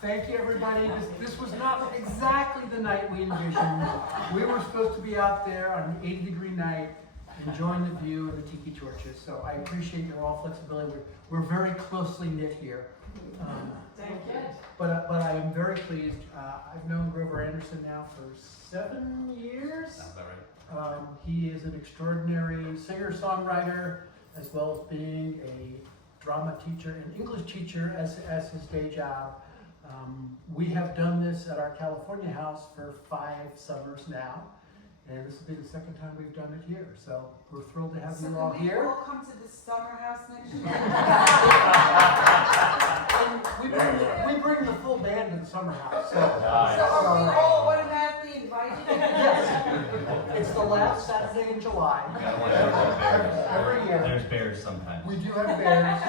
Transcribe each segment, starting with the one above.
Thank you, everybody. This was not exactly the night we envisioned. We were supposed to be out there on an 80-degree night, enjoying the view and the tiki torches. So I appreciate your all flexibility. We're very closely knit here. Thank you. But I am very pleased. I've known Grover Anderson now for 7 years. Sounds about right. He is an extraordinary singer-songwriter, as well as being a drama teacher and English teacher as his day job. We have done this at our California house for 5 summers now, and this will be the second time we've done it here. So we're thrilled to have you all here. So can we all come to the summer house next year? And we bring the full band to the summer house. So, Nice. So are we all automatically invited? yes, it's the last Saturday in July. Every year. There's bears sometimes. We do have bears.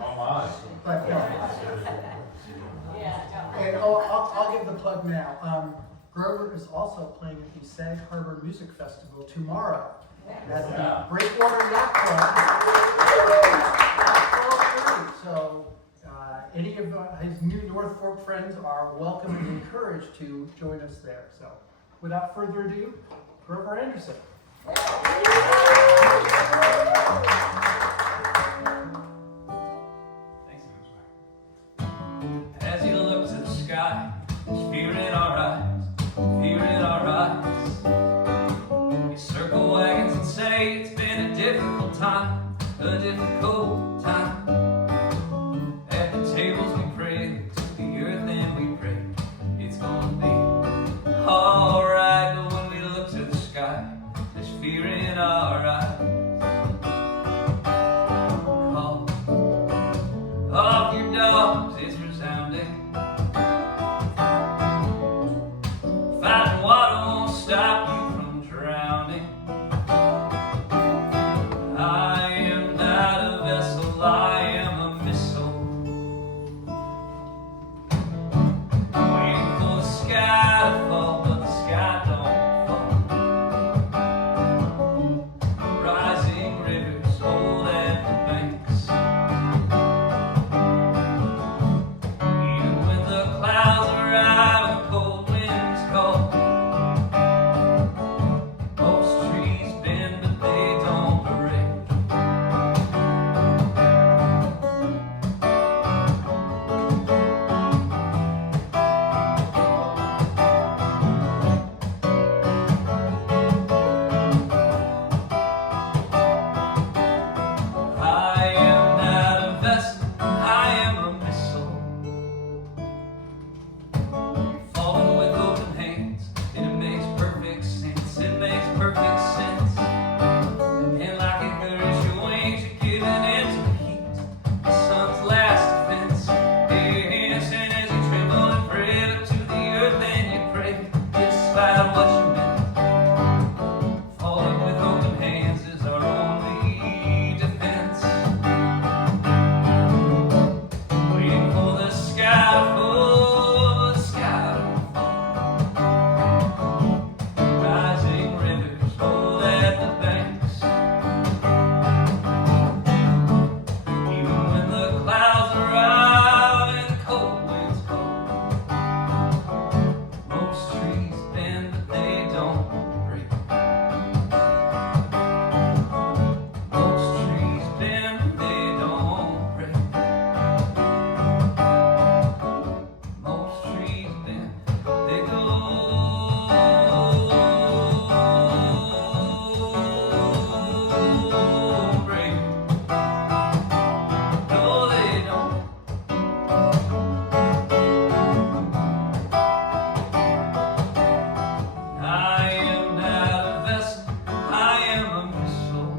Oh my. But and I'll give the plug now. Grover is also playing at the Sag Harbor Music Festival tomorrow at the Breakwater Yacht Club at 12:30. So any of his new North Fork friends are welcome and encouraged to join us there. So without further ado, Grover Anderson. As he looks at the sky, there's fear in our eyes, fear in our eyes. We circle wagons and say it's been a difficult time, a difficult time. At the tables we pray, to the earth and we pray, it's gonna be alright. But when we look to the sky, there's fear in our eyes. Call off your dogs, it's resounding. Fighting water won't stop you from drowning. I am not a vessel, I am a missile. Waiting for the sky to fall, but the sky don't fall. Rising rivers hold at the banks. Even when the clouds arrive and the cold winds call, most trees bend but they don't break. I am not a vessel, I am a missile. Falling with open hands, and it makes perfect sense, it makes perfect sense. And like Icarus, your wings are giving into the heat, the sun's last defense. Yes, and as you tremble and pray, look to the earth and you pray, despite what you meant. Falling with open hands is our only defense. Waiting for the sky to fall, the sky to fall. Rising rivers hold at the banks. Even when the clouds arrive and the cold winds call, most trees bend but they don't break. Most trees bend but they don't break. Most trees bend, they don't break. No, they don't. I am not a vessel, I am a missile.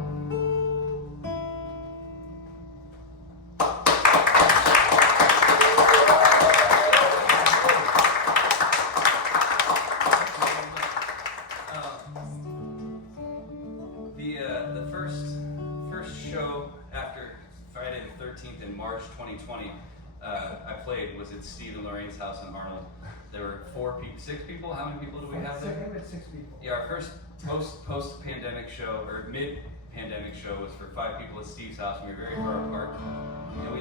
The first show after Friday the 13th in March 2020, I played was at Steve and Lorraine's house in Arnold. There were 6 people. How many people do we have there? We have 6 people. Yeah, our first post-pandemic show, or mid-pandemic show, was for 5 people at Steve's house, and we were very far apart. And we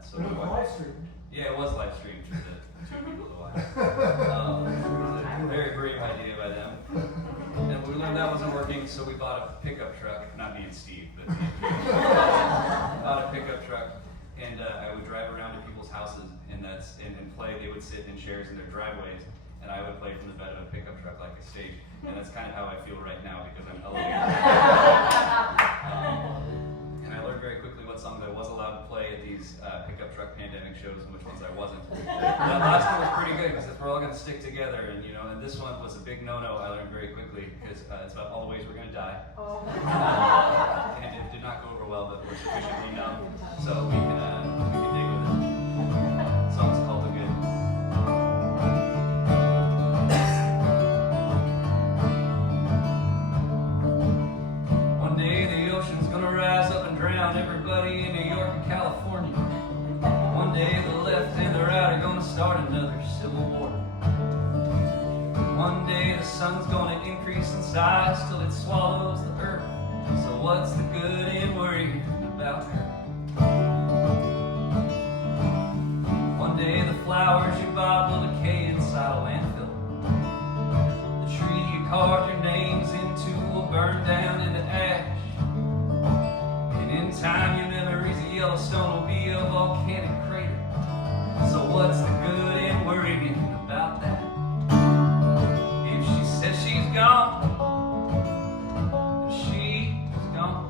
that. So It was live streamed. yeah, it was live streamed for the two people to watch. It was a very brave idea by them. And we learned that wasn't working, so we bought a pickup truck. Not me and Steve, but bought a pickup truck. And I would drive around to people's houses and play. They would sit in chairs in their driveways, and I would play from the bed of a pickup truck like a stage. And that's kind of how I feel right now because I'm elevated. And I learned very quickly what songs I was allowed to play at these pickup truck pandemic shows and which ones I wasn't. That last one was pretty good because we're all going to stick together, and and this one was a big no-no. I learned very quickly because it's about all the ways we're going to die. Oh. And it did not go over well, but we're sufficiently numb, so we can dig with it. The song's called "The Good." One day the ocean's gonna rise up and drown everybody in New York and California. One day the left and the right are gonna start another civil war. One day the sun's gonna increase in size till it swallows the earth. So what's the good in worrying about her? One day the flowers you bought will decay inside a landfill. The tree you carved your names into will burn down into ash. And in time your memories of Yellowstone will be a volcanic crater. So what's the good in worrying about that? If she says she's gone, then she's gone.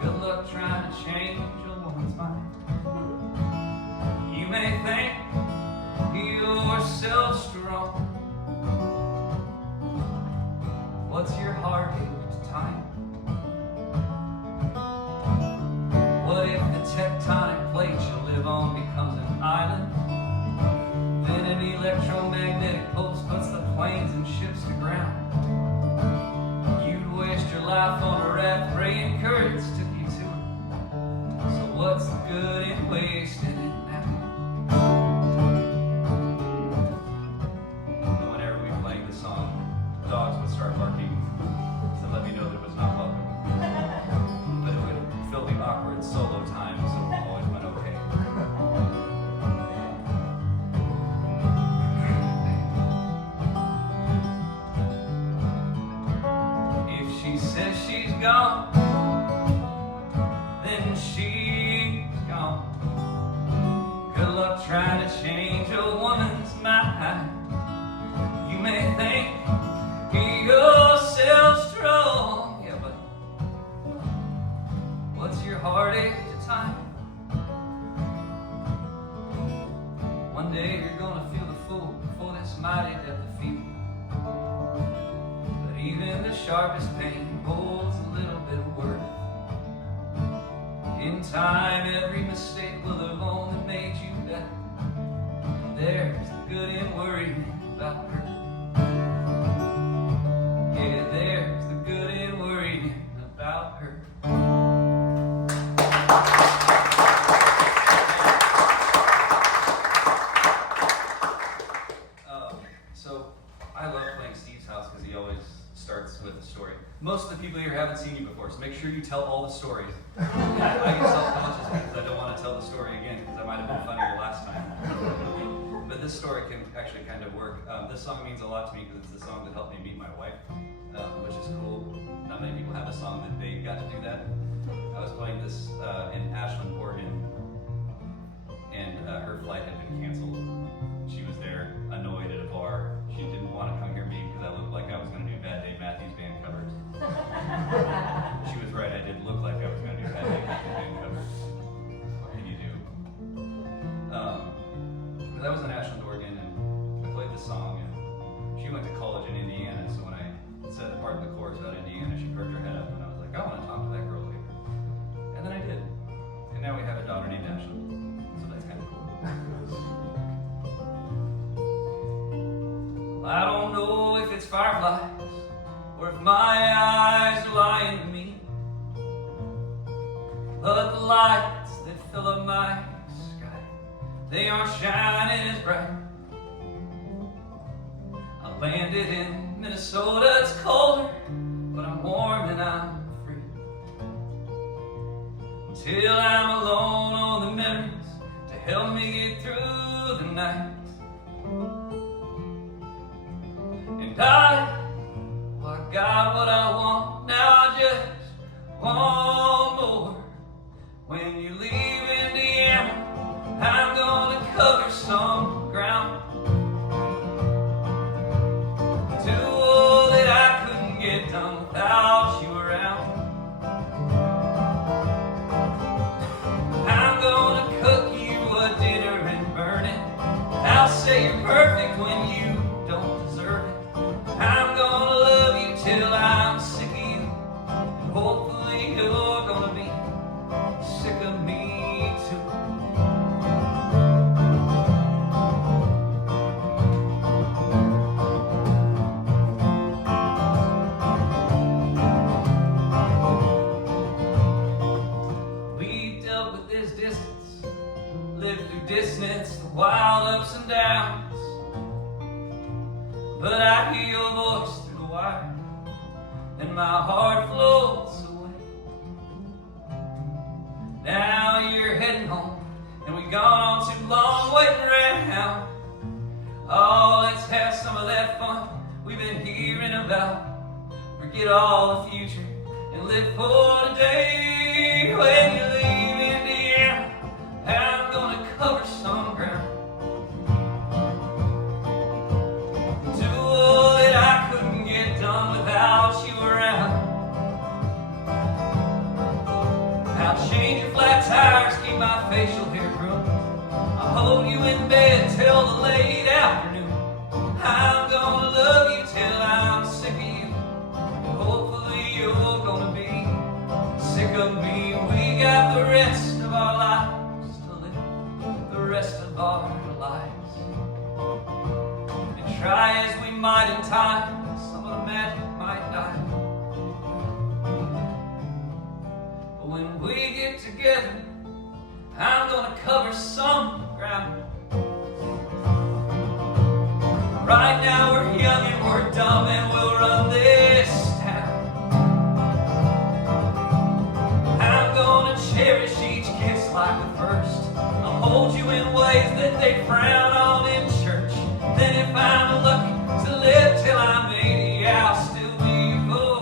Good luck trying to change a woman's mind. You may think yourself strong. What's your heartache time? What if the tectonic plate you live on becomes an island? Then an electromagnetic pulse puts the planes and ships to ground. You'd waste your life on a raft praying currents took you to it. So what's the good in wasting it now? And whenever we played the song, dogs would start barking to let me know that it was not welcome. But it would fill the awkward solo time, so it always went okay. If she says she's gone, then she's gone. Good luck trying to change a woman's mind. You may think yourself strong, yeah, but what's your heartache to time? One day you're gonna feel the full this mighty depth of feeling. But even the sharpest pain holds a little bit of worth. In time, every mistake will have only made you better. There's the good in worrying about her. Yeah, there's the good in worrying about her. So I love playing Steve's house because he always starts with a story. Most of the people here haven't seen you before, so make sure you tell all the stories. I get self-conscious because I don't want to tell the story again because I might have been funnier last time. But this story can actually kind of work. This song means a lot to me because it's the song that helped me meet my wife, which is cool. Not many people have a song that they got to do that. I was playing this in Ashland, Oregon, and her flight had been canceled. She was there, annoyed at a bar. She didn't want to come hear me because I looked like I was going to do Bad Dave Matthews Band covers. She was right, I did look like I was going to do Bad Dave Matthews Band covers. What can you do? But that was in Ashland, Oregon, and I played this song, and she went to college in Indiana, so when I said the part of the chorus about Indiana, she perked her head up, and I was like, I want to talk to that girl later. And then I did. And now we have a daughter named Ashland, so that's kind of cool. I don't know if it's fireflies or if my eyes are lying to me, but the lights that fill up my sky, they aren't shining as bright. I landed in Minnesota, it's colder, but I'm warm and I'm free. Until I'm alone help me get through the night. And I got what I want, now I just want more. When you leave Indiana, I'm gonna cover some ground. Do all that I couldn't get done without you around. I'm gonna cook you a dinner and burn it. I'll say you're perfect when you don't deserve it. I'm gonna love you till I'm sick of you, and hopefully you're gonna be sick of me too. We dealt with this distance, lived through dissonance, the wild ups and downs. But I hear your voice through the wire, and my heart floats away. Now you're heading home, and we've gone on too long waiting around. Oh, let's have some of that fun we've been hearing about. Forget all the future and live for today. When you leave Indiana, I'm gonna cover some ground. Without you around, I'll change your flat tires, keep my facial hair groomed. I'll hold you in bed till the late afternoon. I'm gonna love you till I'm sick of you, and hopefully you're gonna be sick of me. We got the rest of our lives to live, the rest of our lives, and try as we might in time, some of the magic might die. But when we get together, I'm gonna cover some ground. Right now we're young and we're dumb and we'll run this town. I'm gonna cherish each kiss like the first. I'll hold you in ways that they frown on in church. Then if I'm lucky to live till I'm 80, I'll still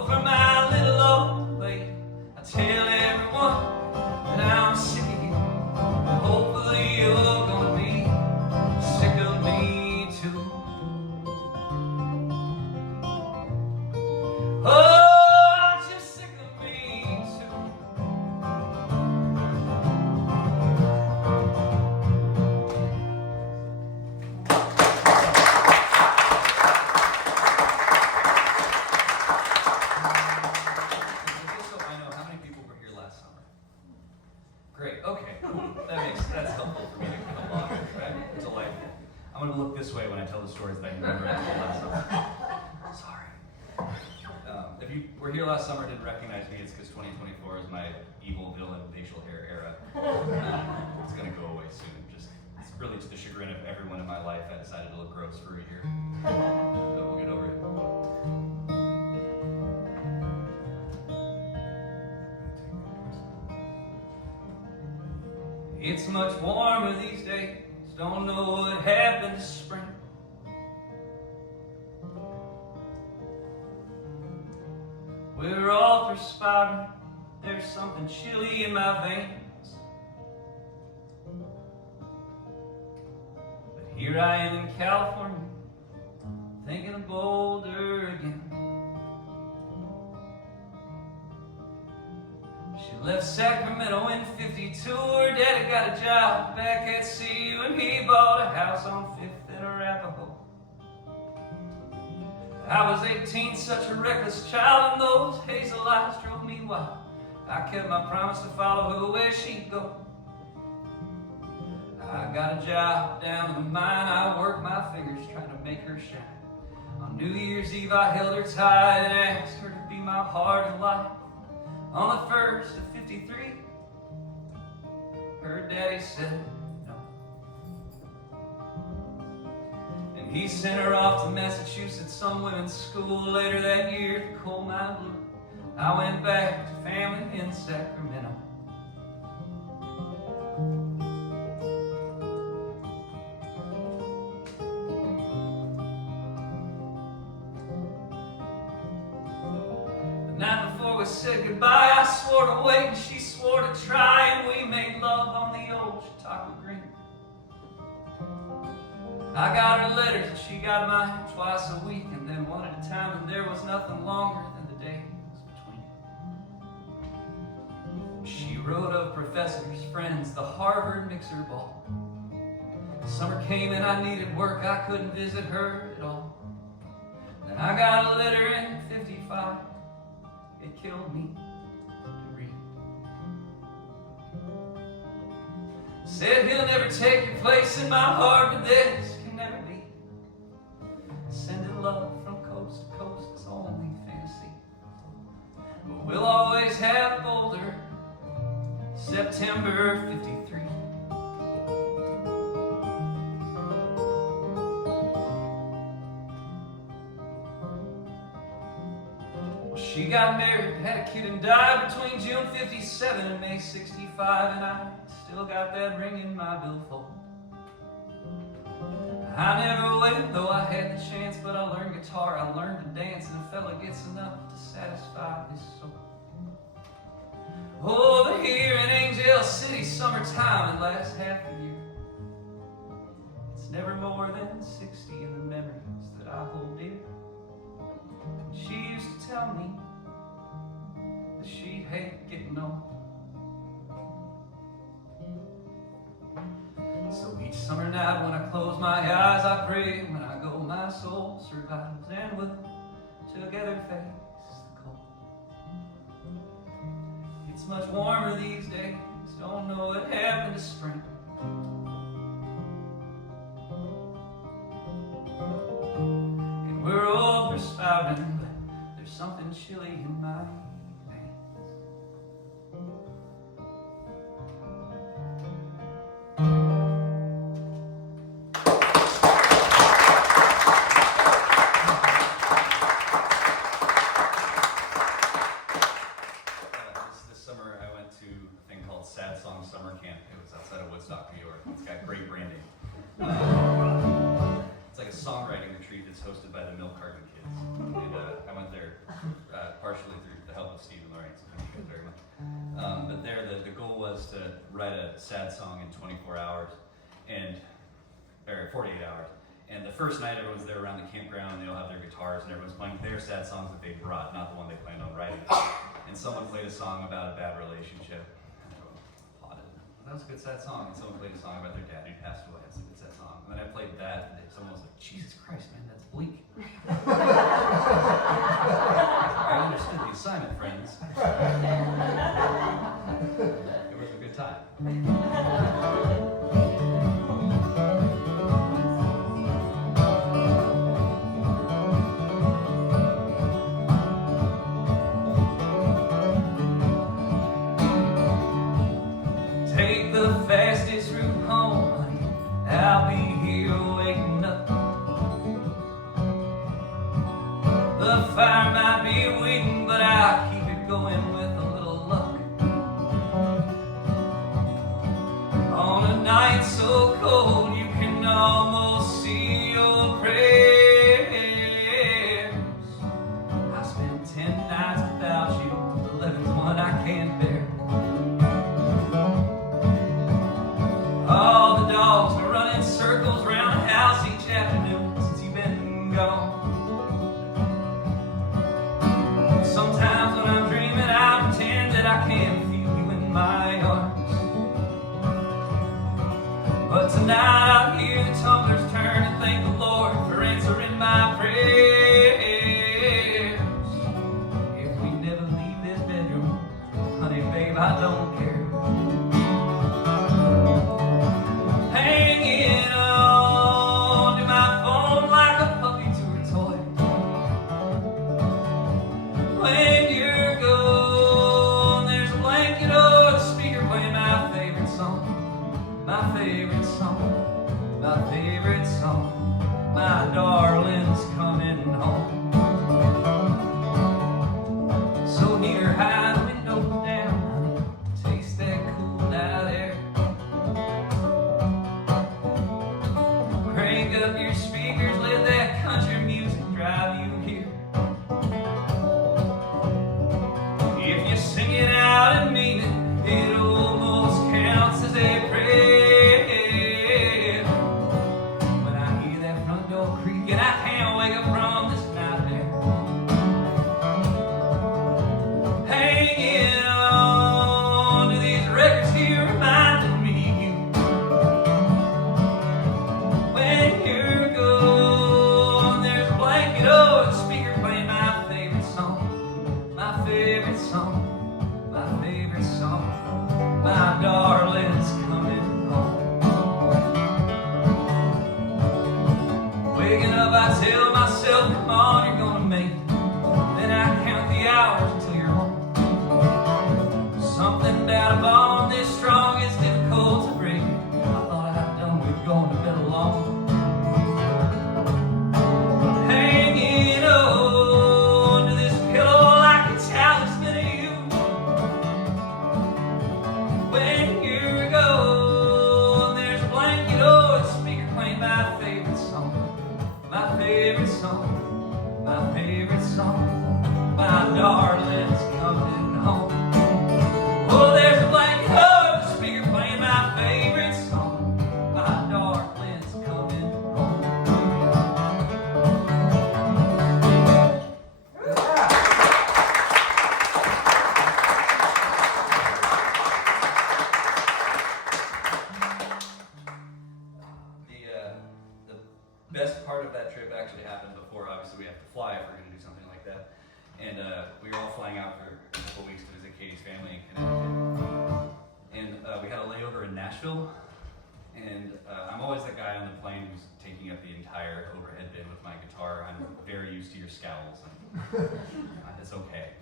for my little old lady. I tell everyone that I'm sick of you, and hopefully you're gonna be sick of me too. Oh, aren't you sick of me too? Great, okay, cool. That's helpful for me to come along, right? Delightful. I'm gonna look this way when I tell the stories that I can remember I told last summer. Sorry. If you were here last summer and didn't recognize me, it's because 2024 is my evil villain facial hair era. It's gonna go away soon. It's really to the chagrin of everyone in my life. I decided to look gross for a year. But we'll get over it. It's much warmer these days, don't know what happened to spring. We're all perspiring, there's something chilly in my veins. But here I am in California, thinking of Boulder again. She left Sacramento in '52, her daddy got a job back at CU, and he bought a house on 5th and Arapahoe. I was 18, such a reckless child, and those hazel eyes drove me wild. I kept my promise to follow her where she'd go. I got a job down in the mine, I worked my fingers trying to make her shine. On New Year's Eve I held her tight and asked her to be my heart and life. On the 1st of '53, her daddy said no. And he sent her off to Massachusetts, some women's school. Later that year, the coal mine blew. I went back to family in Sacramento. said goodbye, I swore to wait and she swore to try, and we made love on the old Chautauqua Green. I got her letters and she got mine twice a week, and then one at a time, and there was nothing longer than the days between. She wrote of professors, friends, the Harvard mixer ball. Summer came and I needed work, I couldn't visit her at all. Then I got a letter in 55, it killed me to read. Said he'll never take your place in my heart, but this can never be. Sending love from coast to coast is only fantasy. But we'll always have Boulder, September 53. She got married, had a kid, and died between June 57 and May 65, and I still got that ring in my billfold. I never went, though I had the chance, but I learned guitar, I learned to dance, and a fella gets enough to satisfy his soul. Over here in Angel City, summertime, it lasts half a year. It's never more than 60 in the memories that I hold dear. She used to tell me that she'd hate getting old. So each summer night when I close my eyes, I pray when I go my soul survives, and we'll together face the cold. It's much warmer these days, don't know what happened to spring. And we're all perspiring, but there's something chilly in my veins. This summer I went to a thing called Sad Song Summer Camp. It was outside of Woodstock, New York. It's got great branding. It's like a songwriting retreat that's hosted by the Milk Carton Kids. And I went there partially through the help of Steve and Lorraine, so thank you guys very much. But there, the goal was to write a sad song in 24 hours, or 48 hours. And the first night, everyone's there around the campground, and they all have their guitars, and everyone's playing their sad songs that they brought, not the one they planned on writing. And someone played a song about a bad relationship. And everyone applauded. That was a good sad song. And someone played a song about their dad who passed away. That's a good sad song. And then I played that, and someone was like, Jesus Christ, man, that's bleak. I understood the assignment, friends. It was a good time. Take the fastest route home, honey. I'll be here waiting up. The fire might be waiting, but I'll keep it going with a little luck. On a night so cold, you can almost see your prayers. I spent 10 nights without you, the 11th one I can't bear. All the dogs were running circles around the house each afternoon since you've been gone. Sometimes when I'm dreaming, I pretend that I can feel you in my arms. But tonight I'll hear the tumblers turn and thank the Lord for answering my prayers. If we never leave this bedroom, honey babe, I don't care. Hanging on to my phone like a puppy to her toy. When you're gone, there's a blanket or the speaker playing my favorite song. My favorite song, my favorite song. My darling's coming home. So near, high, the window down, honey, taste that cool night air. Crank up your speakers, let that country music drive you here. song. My darling's coming home. Waking up, I tell myself, come on, you're gonna make it. Then I count the hours until you're home. Something about a bond this strong is difficult to break. I thought I'd done with going to bed alone. Hanging on to this pillow like a talisman of you. When you're gone, there's a blanket over the speaker playing my favorite song. My favorite song, my favorite song. My darling's coming home. Oh, there's a blanket over the speaker playing my favorite song. My darling's coming home. The best part of that trip actually happened before. Obviously, we have to fly if we're going to do something like that. And we were all flying out for a couple weeks to visit Katie's family in Connecticut. And we had a layover in Nashville. And I'm always the guy on the plane who's taking up the entire overhead bin with my guitar. I'm very used to your scowls. And, it's okay.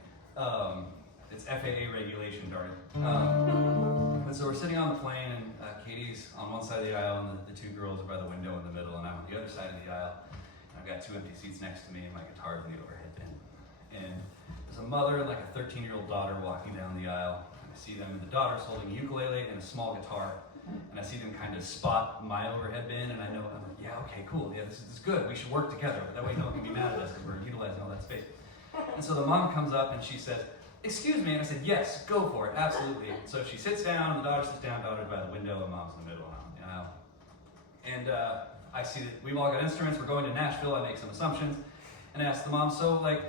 It's FAA regulation, darn it. And so we're sitting on the plane, and Katie's on one side of the aisle, and the two girls are by the window in the middle, and I'm on the other side of the aisle. And I've got two empty seats next to me, and my guitar's in the overhead bin. And there's a mother and like a 13-year-old daughter walking down the aisle. And I see them, and the daughter's holding a ukulele and a small guitar. And I see them kind of spot my overhead bin, and I'm like, yeah, okay, cool. Yeah, this is good. We should work together. That way no one can be mad at us because we're utilizing all that space. And so the mom comes up and she says, excuse me. And I said, yes, go for it. Absolutely. So she sits down, and the daughter sits down, daughter's by the window, and mom's in the middle, and I'm in the aisle. And I see that we've all got instruments. We're going to Nashville. I make some assumptions. And I ask the mom, so like,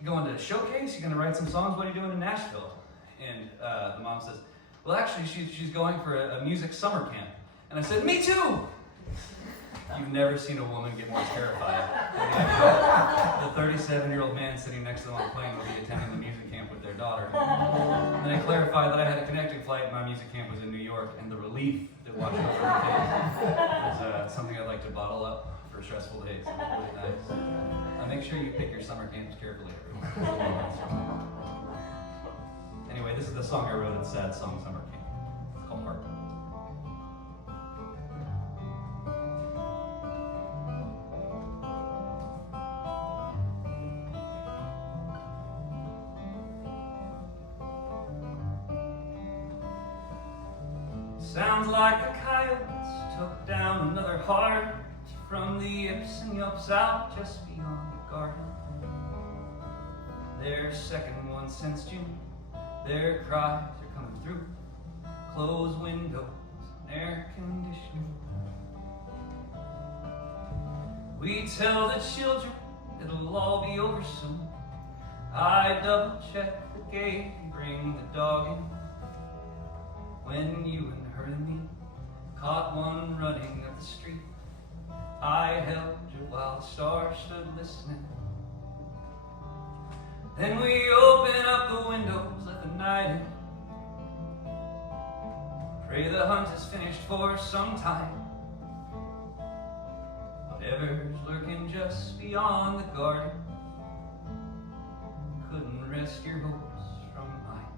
you going to a showcase? You going to write some songs? What are you doing in Nashville? And the mom says, well, actually, she's going for a music summer camp. And I said, me too! You've never seen a woman get more terrified. The 37-year-old man sitting next to them on the plane will be attending the music camp with their daughter. And then I clarified that I had a connecting flight and my music camp was in New York, and the relief that washed over her face was something I'd like to bottle up for stressful days. It was really nice. Make sure you pick your summer camps carefully, everyone. Anyway, this is the song I wrote at Sad Song Summer Camp. It's called Hart. Sounds like the coyotes took down another heart from the yips and yups out just beyond the garden. Their second one since June. Their cries are coming through closed windows and air conditioning. We tell the children it'll all be over soon. I double check the gate and bring the dog in. When you and her and me caught one running up the street, I held you while the stars stood listening. Then we open up the windows, let the night in. Pray the hunt is finished for some time. Whatever's lurking just beyond the garden couldn't wrest your hopes from mine.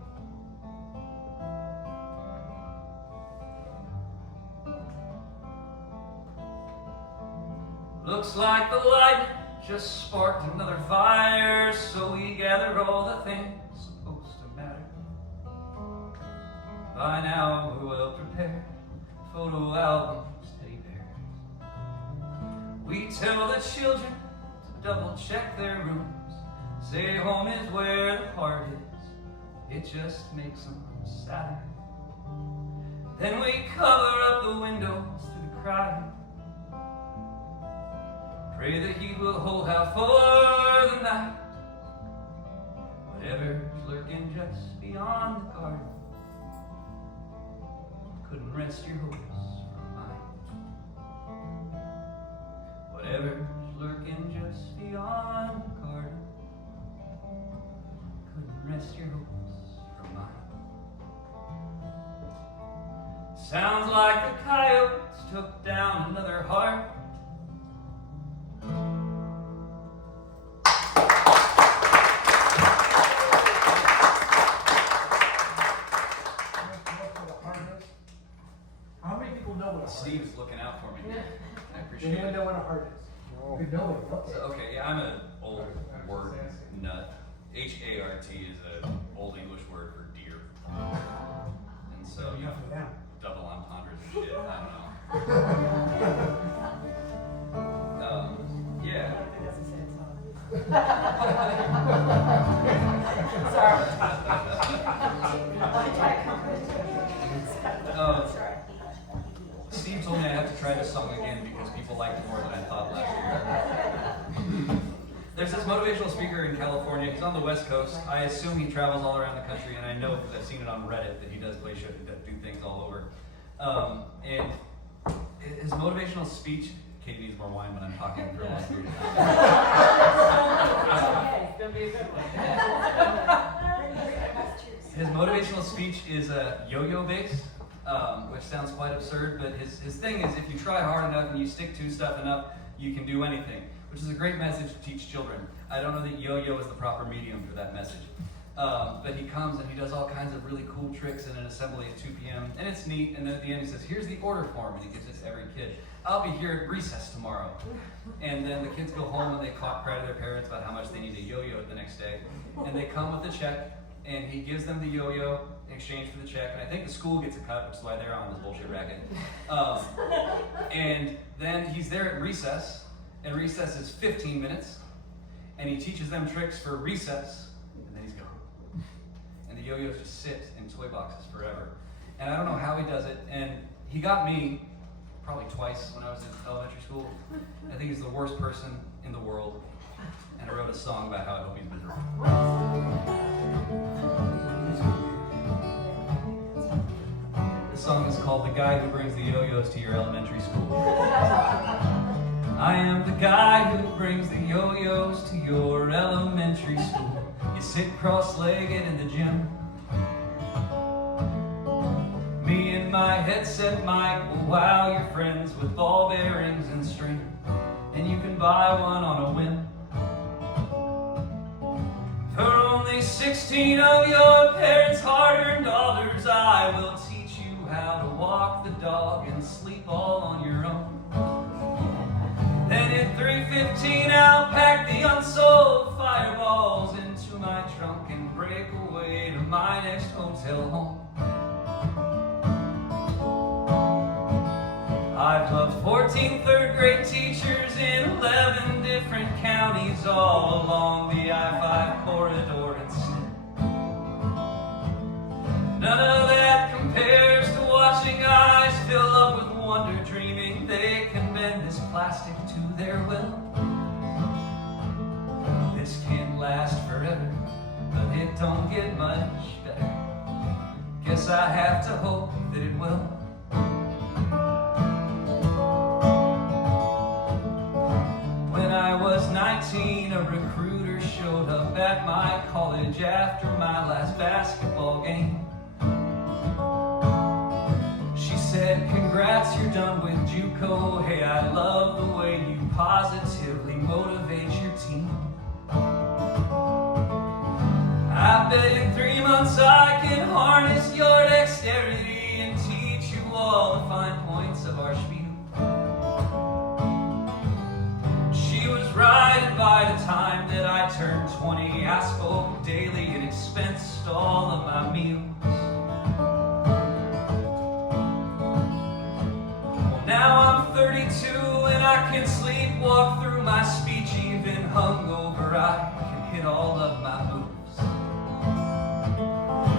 Looks like the light just sparked another fire, so we gather all the things supposed to matter. By now we're well prepared, photo albums, teddy bears. We tell the children to double check their rooms, say home is where the heart is, it just makes them sad. Then we cover up the windows through the crying. Pray that he will hold out for the night. Whatever's lurking just beyond the garden couldn't wrest your hopes from mine. Whatever's lurking just beyond the garden couldn't wrest your hopes from mine. Sounds like the coyotes took down another heart. How many people know what a heart Steve's is? looking out for me. I Does appreciate anyone it. know what a heart is? You know it, okay. So, okay, yeah, I'm an old word nut. H-A-R-T is an old English word for deer. And so, you know, Yeah. double entendres and shit, I don't know. Yeah. Steve told me I have to try this song again because people liked it more than I thought last year. There's this motivational speaker in California. He's on the West Coast. I assume he travels all around the country, and I know because I've seen it on Reddit that he does play shows that do things all over. And his motivational speech. Katie needs more wine when I'm talking for a long period of time. It's gonna be a good one. His motivational speech is yo-yo based, which sounds quite absurd, but his thing is if you try hard enough and you stick to stuff enough, you can do anything, which is a great message to teach children. I don't know that yo-yo is the proper medium for that message. But he comes and he does all kinds of really cool tricks in an assembly at 2 p.m. and it's neat, and then at the end he says, here's the order form, and he gives it to every kid. I'll be here at recess tomorrow. And then the kids go home and they cry to their parents about how much they need a yo-yo the next day. And they come with the check, and he gives them the yo-yo in exchange for the check. And I think the school gets a cut, which is why they're on this bullshit racket. And then he's there at recess, and recess is 15 minutes. And he teaches them tricks for recess, and then he's gone. And the yo-yos just sit in toy boxes forever. And I don't know how he does it. And he got me probably twice when I was in elementary school. I think he's the worst person in the world. And I wrote a song about how I hope he's miserable. This song is called The Guy Who Brings the Yo-Yos to Your Elementary School. I am the guy who brings the yo-yos to your elementary school. You sit cross-legged in the gym. Me and my headset mic will wow your friends with ball bearings and string. And you can buy one on a whim. For only 16 of your parents' hard-earned dollars, I will teach you how to walk the dog and sleep all on your own. Then at 3:15 I'll pack the unsold fireballs into my trunk and break away to my next hotel home. I've loved 14 third-grade teachers in 11 different counties all along the I-5 corridor instead. None of that compares to watching eyes fill up with wonder, dreaming they can bend this plastic to their will. This can't last forever, but it don't get much better. Guess I have to hope that it will. When I was 19, a recruiter showed up at my college after my last basketball game. She said, congrats, you're done with JUCO. Hey, I love the way you positively motivate your team. I bet in 3 months I can harness your dexterity and teach you all the fine points of our spiel. She was right, and by the time that I turned 20, I spoke daily and expensed all of my meals. Well, now I'm 32 and I can sleepwalk through my speech, even hungover I can hit all of my moves.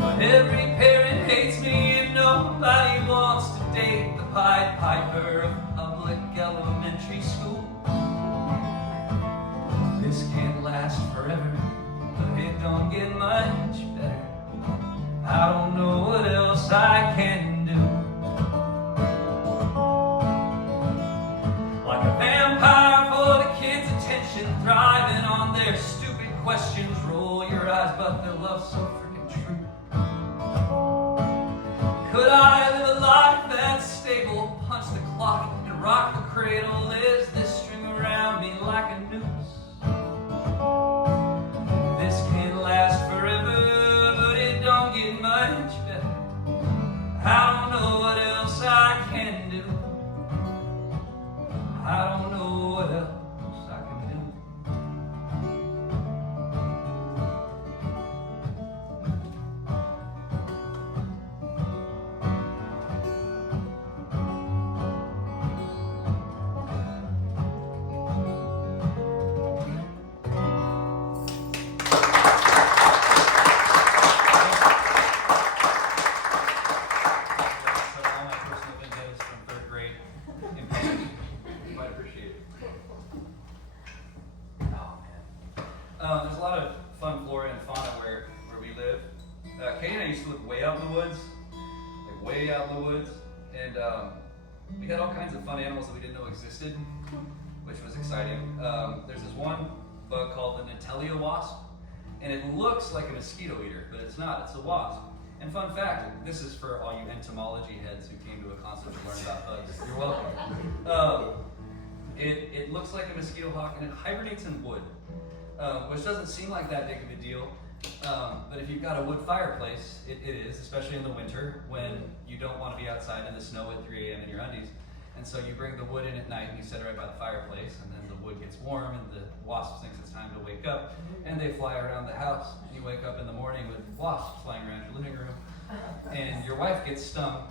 But every parent hates me and nobody wants to date the Pied Piper of public elementary school. This can't last forever, but it don't get much better. I don't know what else I can do. Like a vampire for the kids' attention, thriving on their stupid questions. Roll your eyes, but their love's so freaking true. Could I live a life that I don't know what else I can do. There's a lot of fun flora and fauna where we live. Katie and I used to live way out in the woods, like way out in the woods, and we had all kinds of fun animals that we didn't know existed, which was exciting. There's this one bug called the Natellia wasp, and it looks like a mosquito eater, but it's not, it's a wasp. And fun fact, this is for all you entomology heads who came to a concert to learn about bugs. You're welcome. It looks like a mosquito hawk, and it hibernates in wood. Which doesn't seem like that big of a deal, but if you've got a wood fireplace, it is, especially in the winter when you don't want to be outside in the snow at 3 a.m. in your undies. And so you bring the wood in at night and you set it right by the fireplace, and then the wood gets warm and the wasp thinks it's time to wake up, and they fly around the house. And you wake up in the morning with wasps flying around your living room, and your wife gets stung.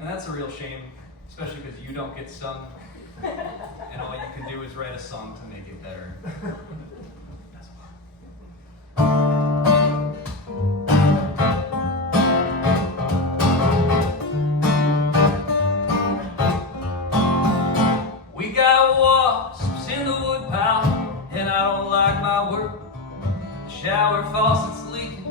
And that's a real shame, especially because you don't get stung. And all you can do is write a song to make it better. That's we got wasps in the woodpile, and I don't like my work. The shower faucet's leaking,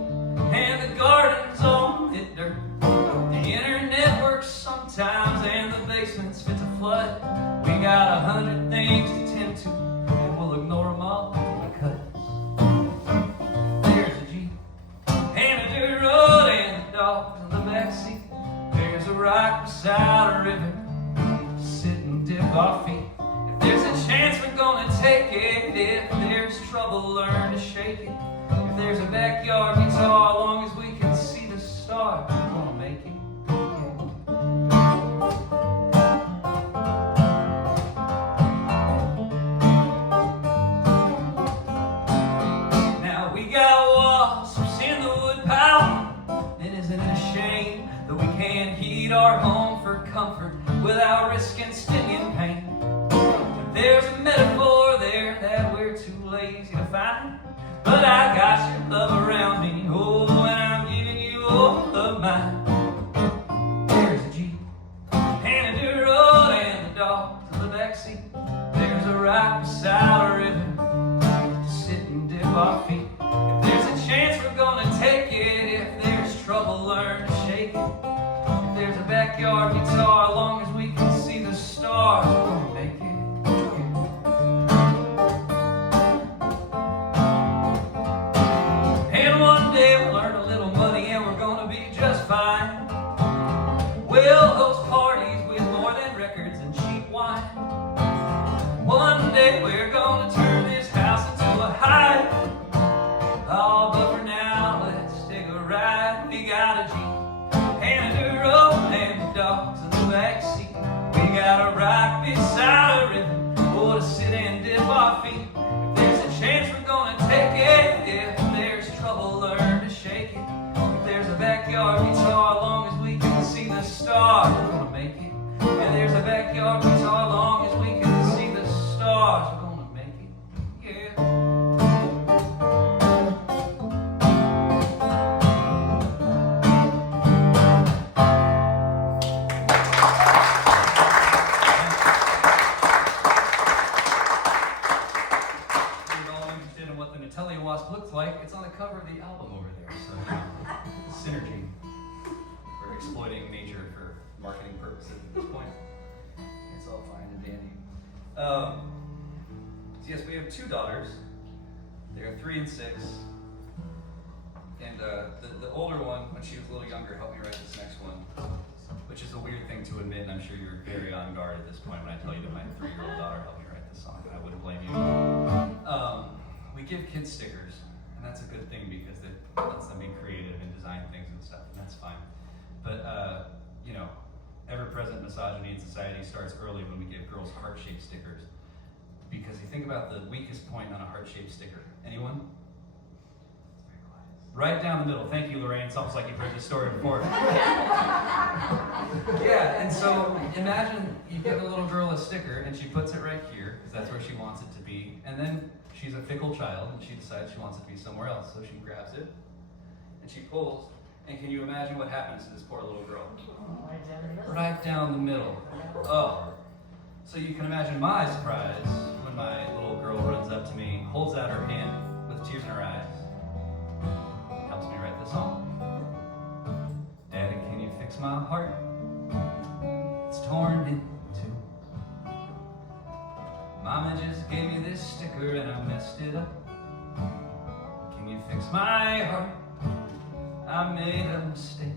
and the garden's on it dirt. The internet works sometimes, and the basement's fit to flood. We got 100 things to tend to, and we'll ignore them all because there's a Jeep and a dirt road and a dog in the backseat. There's a rock beside a river, sit and dip our feet. If there's a chance we're gonna take it, if there's trouble, learn to shake it. If there's a backyard guitar, as long as we can see the stars, we're gonna make it. Our home for comfort without risk and stinging pain. There's a metaphor there that we're too lazy to find, but I got your love around me, oh, and I'm giving you all of mine. There's a Jeep and a dirt road and the dogs in the backseat. There's a rock beside a river to sit and dip our feet. If there's a chance we're gonna take it, if there's trouble, learn to shake it. There's a backyard guitar, as long as we can see the stars, we're gonna make it. And one day we'll earn a little money and we're gonna be just fine. We'll host parties with more than records and cheap wine. One day we're gonna turn this house into a hive. Oh, but for now, let's take a ride. We got a Jeep and a dirt road and the dogs in the backseat. We got a rock beside a river, oh, to sit and dip our feet. If there's a chance we're gonna take it, if there's trouble, learn to shake it. If there's a backyard guitar, as long as we can see the stars, we're gonna make it. And there's a backyard guitar, as long as we can see the stars, we're gonna make it. Yeah. Looks like it's on the cover of the album over there, so synergy. We're exploiting nature for marketing purposes at this point. It's all fine and dandy. So yes, we have 2 daughters. They are 3 and 6. And the older one, when she was a little younger, helped me write this next one, which is a weird thing to admit, and I'm sure you're very on guard at this point when I tell you that my 3-year-old daughter helped me write this song. I wouldn't blame you. We give kids stickers, and that's a good thing because it lets them be creative and design things and stuff, and that's fine. But, you know, ever-present Messiah misogyny in society starts early when we give girls heart-shaped stickers. Because you think about the weakest point on a heart-shaped sticker. Anyone? Right down the middle. Thank you, Lorraine. It's almost like you've heard this story before. Yeah, and so imagine you give a little girl a sticker and she puts it right here, because that's where she wants it to be. And then she's a fickle child and she decides she wants it to be somewhere else. So she grabs it and she pulls. And can you imagine what happens to this poor little girl? Right down the middle. Oh. So you can imagine my surprise when my little girl runs up to me, holds out her hand with tears in her eyes, helps me write the song. Daddy, can you fix my heart? It's torn in two. Mama just gave me this sticker and I messed it up. Can you fix my heart? I made a mistake.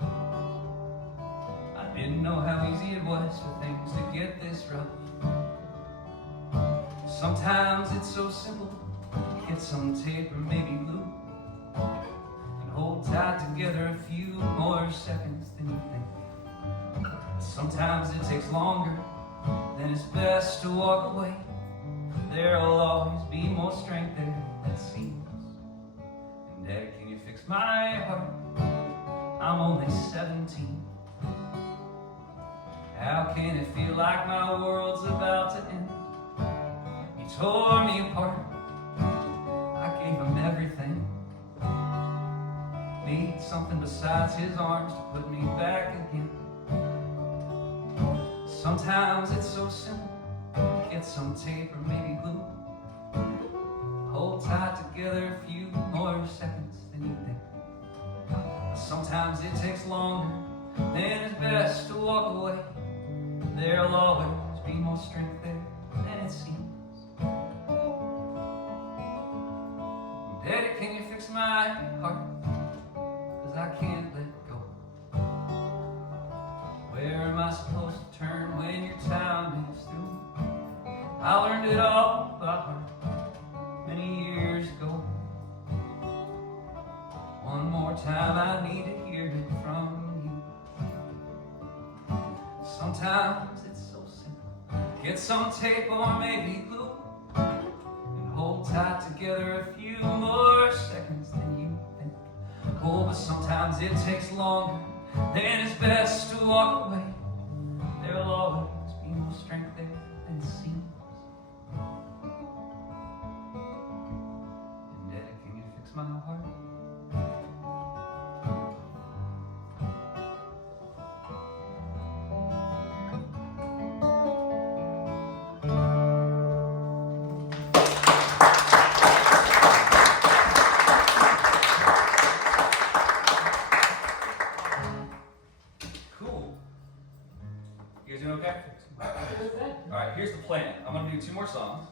I didn't know how easy it was for things to get this rough. Sometimes it's so simple. Get some tape or maybe glue and hold tight together a few more seconds than you think. Sometimes it takes longer, then it's best to walk away. There'll always be more strength there, that seems. And Daddy, can you fix my heart? I'm only 17. How can it feel like my world's about to end? You tore me apart. I gave him everything. Need something besides his arms to put me back again. Sometimes it's so simple. Get some tape or maybe glue. Hold tight together a few more seconds than you think. Sometimes it takes longer, then it's best to walk away. There'll always be more strength there than it seems. Daddy, can you fix my heart? 'Cause I can't let go. Where am I supposed to turn when your time is through? I learned it all by heart many years ago. One more time I need to hear it from you. Sometimes it's so simple. Get some tape or maybe glue and hold tight together a few more seconds than you think. Oh, but sometimes it takes longer, then it's best to walk away. There'll always be more strength there than it seems. And Daddy, can you fix my heart? Alright, here's the plan. I'm going to do 2 more songs,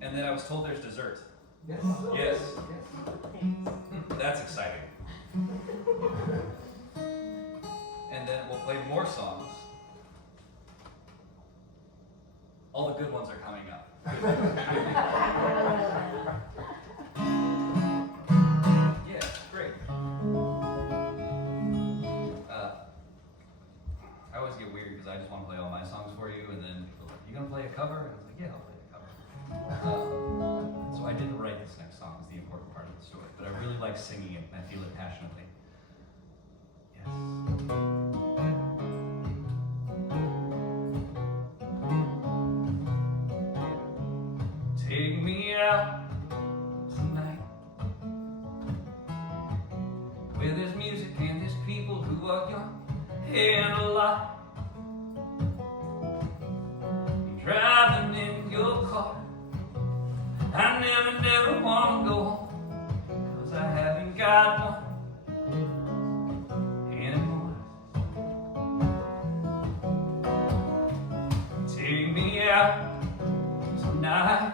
and then I was told there's dessert. Yes. Yes. That's exciting. And then we'll play more songs. All the good ones are coming up. Yeah, great. I always get weird because I just want to play all my songs for you, and then people are like, you gonna play a cover? And I was like, yeah, I'll play a cover. So I didn't write this next song, is the important part of the story, but I really like singing it, and I feel it passionately. Yes. Take me out tonight, where there's music and there's people who are young and alive. Driving in your car, I never want to go home, 'cause I haven't got one anymore. Take me out tonight,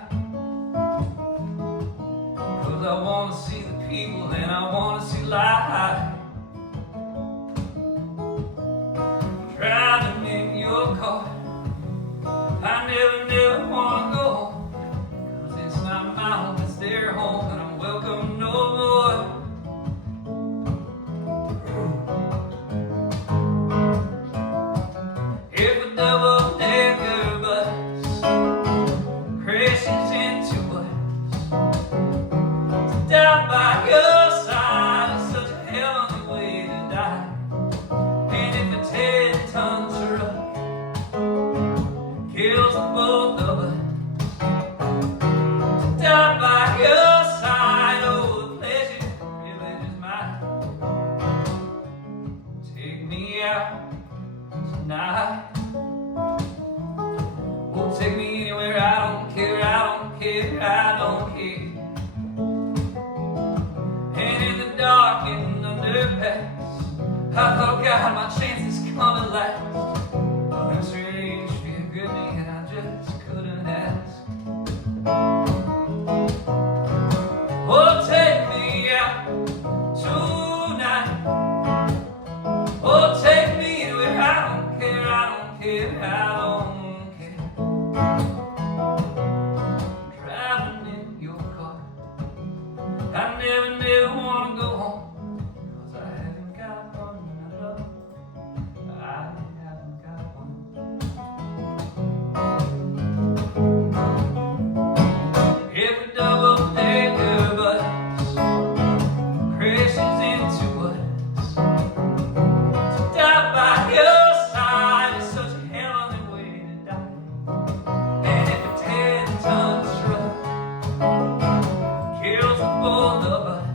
'cause I want to see the people and I want to see life. Driving in your car, I never want to go home, 'cause it's not my home, it's their home, and I'm welcome no more me out tonight. Oh, take me anywhere, I don't care, I don't care, I don't care. And in the dark and underpass, I thought, God, my chances come at last. Them strange feel good to me and I just couldn't ask. Oh, take me out tonight. Oh, take me anywhere, I don't care, I don't care, I don't care. Driving in your car, I never wanna go home, 'cause I haven't got one, I love. I haven't got one. Every double-decker bus crashes into us. To die by your side is such a heavenly way to die. And if a 10-ton truck kills the both of us,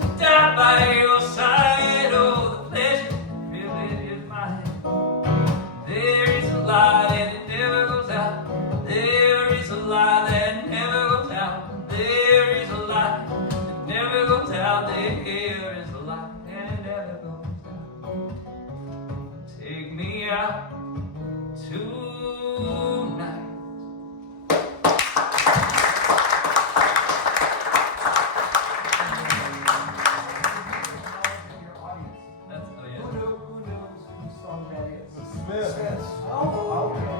to die by your side, oh, the pleasure really is mine. There is a light and it never goes out. There is a light that never goes out. There is a light that never goes out. There is a light and it never goes out. Take me out tonight. That's, oh yeah. Who knows whose song that is? Smith. Oh, okay.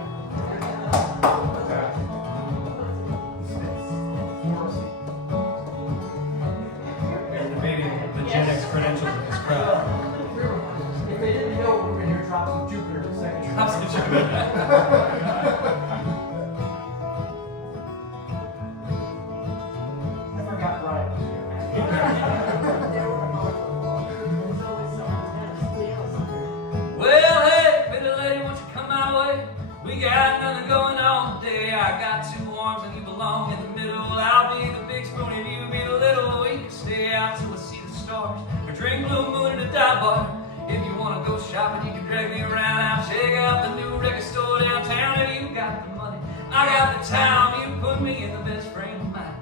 They're debating the Gen X credentials of this crowd. If they didn't know, we were gonna hear Drops of Jupiter in the second Drops track. of Jupiter. I forgot Brian was here. Well, hey, pretty lady, won't you come my way? We got nothing going on today. I got two arms and you belong in the middle. I'll be the big spoon and you be the little. We can stay out till we see the stars or drink Blue Moon in a dive bar. If you want to go shopping, you can drag me around. I'll check out the new record store downtown. If you got the money, I got the time. You put me in the best frame of mind.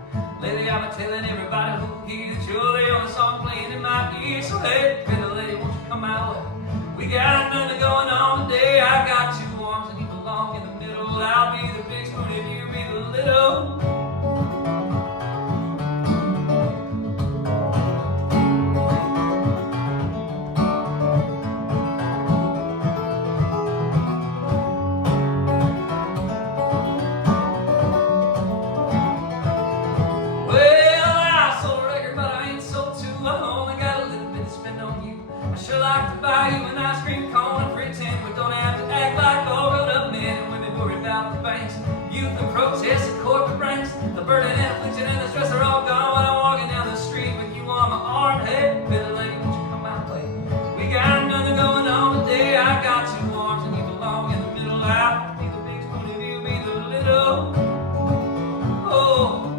Lately I've been telling everybody who hears that you're the only song playing in my ear. So hey, pretty lady, won't you come my way? We got nothing going on today. I got two arms and you belong in the middle. I'll be the big spoon and you be the little. Well, I sold a record, but I ain't sold two. I only got a little bit to spend on you. I sure like to buy you an ice cream cone and pretend we don't have to act like all grown up men and women worry about the banks. Youth and protests and corporate ranks. The burden and affliction and the stress are all gone when I'm walking down the street with you on my arm. Hey, pretty lady, won't you come my way? We got nothing going on today. I got two arms and you belong in the middle. I'll be the big spoon and you be the little. Oh.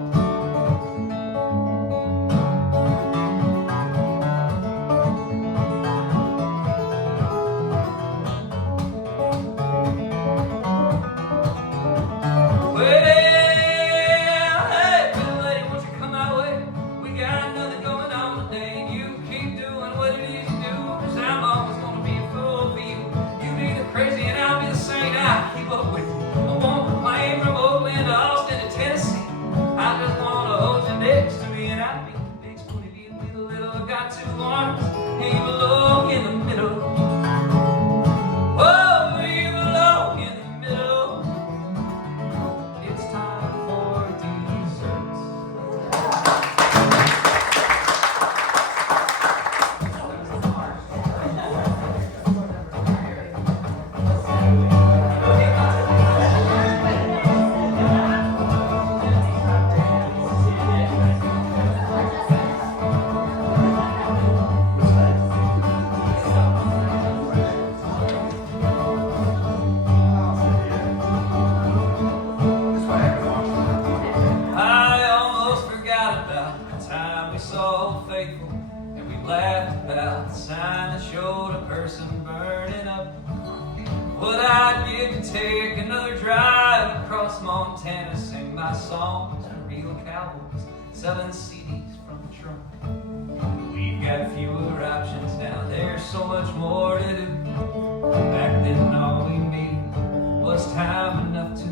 Well, hey, sign that showed a person burning up. What I'd give to take another drive across Montana, sing my songs to real cowboys, selling CDs from the trunk. We've got fewer options now, there's so much more to do. Back then all we needed was time enough to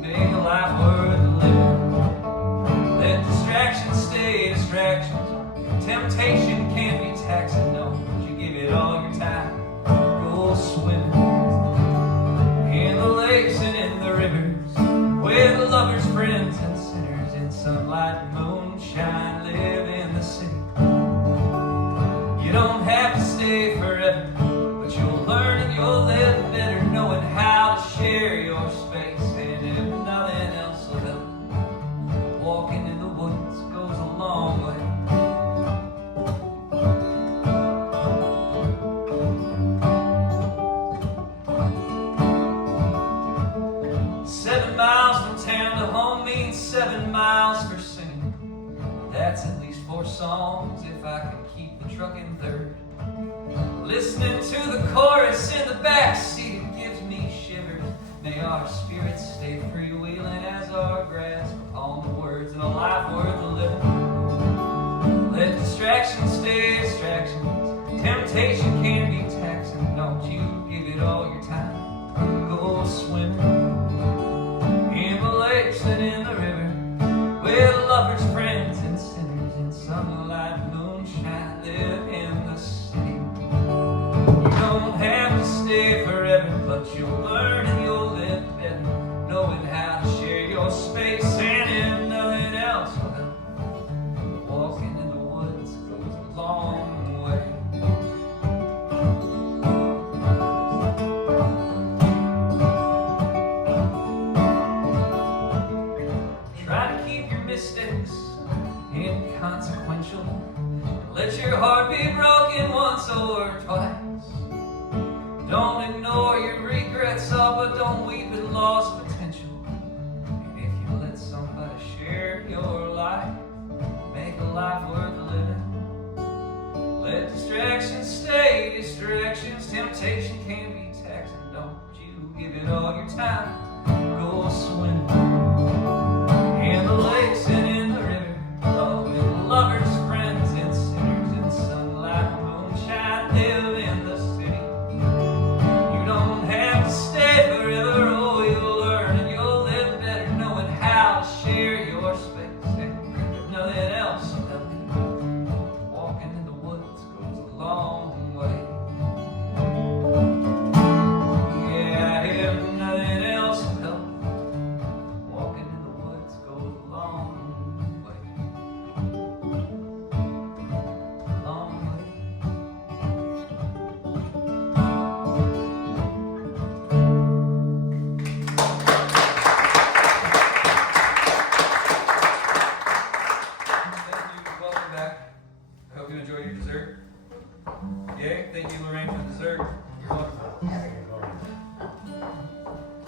make a life worth living. Let distractions stay distractions. Temptation can be taxing, no, but you give it all your time. Go swimming in the lakes and in the rivers, with lovers, friends, and sinners. In sunlight and moonshine, live in the city. You don't have to stay forever, but you'll learn and you'll live better, knowing how to share your space. And if nothing else will help, walking in the woods goes a long way. 7 miles from town to home means 7 miles for singing. That's at least 4 songs if I can keep the truck in third. Listening to the chorus in the backseat, it gives me shivers. May our spirits stay freewheeling as our grasp upon the words of a life worth living. Let distractions stay distractions. Temptation can be taxing. Don't you give it all your time. Go swimming in the lakes and in the river, with lovers, friends, and sinners. In sunlight, moonshine, live in the city. You don't have to stay forever, but you'll learn and you'll live better, knowing how to share your space. And if nothing else will help, walking in the woods goes a long way. Try to keep your mistakes inconsequential. Let your heart be broken once or twice. Don't ignore your regrets, oh, but don't weep at lost potential. And if you let somebody share your life, make a life worth living. Let distractions stay distractions. Temptation can be taxing. Don't you give it all your time. Go swimming in the lakes and in the river, oh, with lovers, friends, and sinners. In sunlight, moonshine, live in the city. You don't have to stay forever, oh, you'll learn and you'll live better, knowing how to share your space. And if nothing else will help you, walking in the woods goes a long way. Yeah, if nothing else will help, walking in the woods goes a long way. Long way. Thank you. Welcome back. I hope you enjoyed your dessert. Yay. Thank you, Lorraine, for the dessert. You're welcome.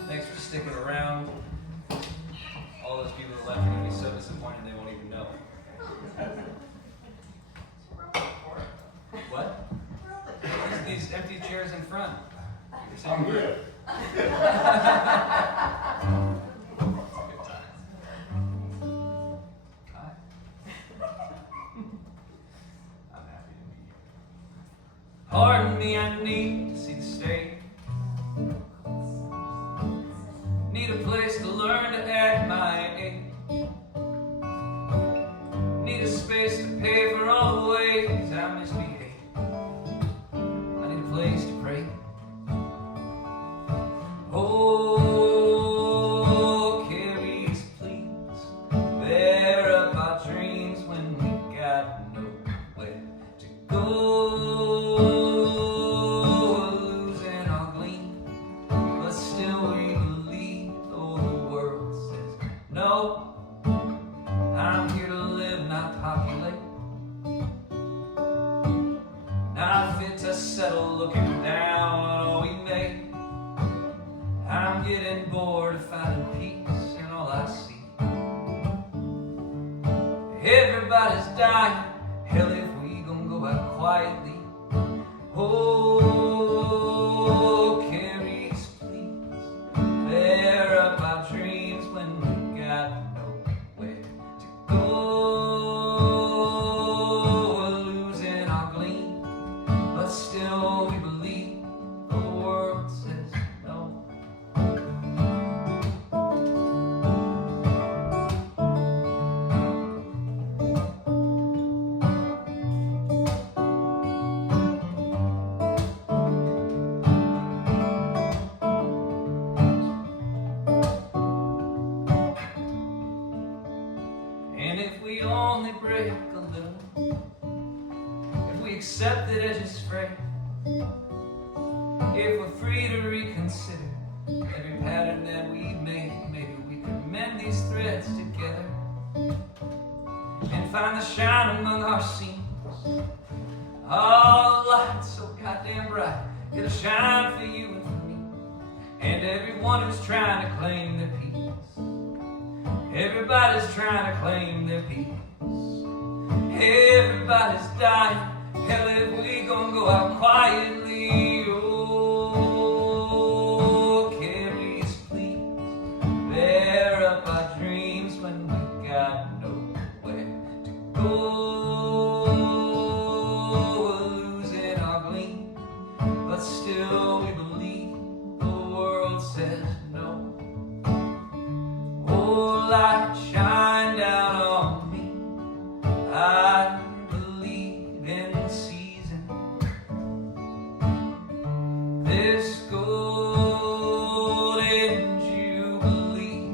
Thanks for sticking around. All those people that left are going to be so disappointed they won't even know. What? These empty chairs in front. You're saying good. Good time. Hi. I'm happy to be here. Pardon me, I need to see the stage. Need a place to learn to act my age. Need a space to pay for all the ways I misbehave. I need a place to pray. Oh, carry us, please. Bear up our dreams when we got nowhere to go. Losing our gleam, but still we believe, though the world says no. I'm here to live, not populate. Not fit to settle, looking down on all we made. I'm getting bored of finding peace in all I see. Everybody's dying, hell if we gon' go out quietly. Oh, Carries, please, clear up our dreams when we got nowhere to go. Losing our gleam, but still we believe the world says no. And if we only break a little, if we accept that edge is frayed, if we're free to reconsider every pattern that we made, maybe we could mend these threads together and find the shine among our seams. Oh, light so goddamn bright, it'll shine for you and for me, and everyone who's trying to claim their peace. Everybody's trying to claim their peace. Everybody's dying. Hell, if we gon' go out quietly. Oh, Carries, please, bear up our dreams when we got nowhere to go. Losing our gleam, but still we believe the world says no. Oh, light shine down on me. I believe in the season. This golden jubilee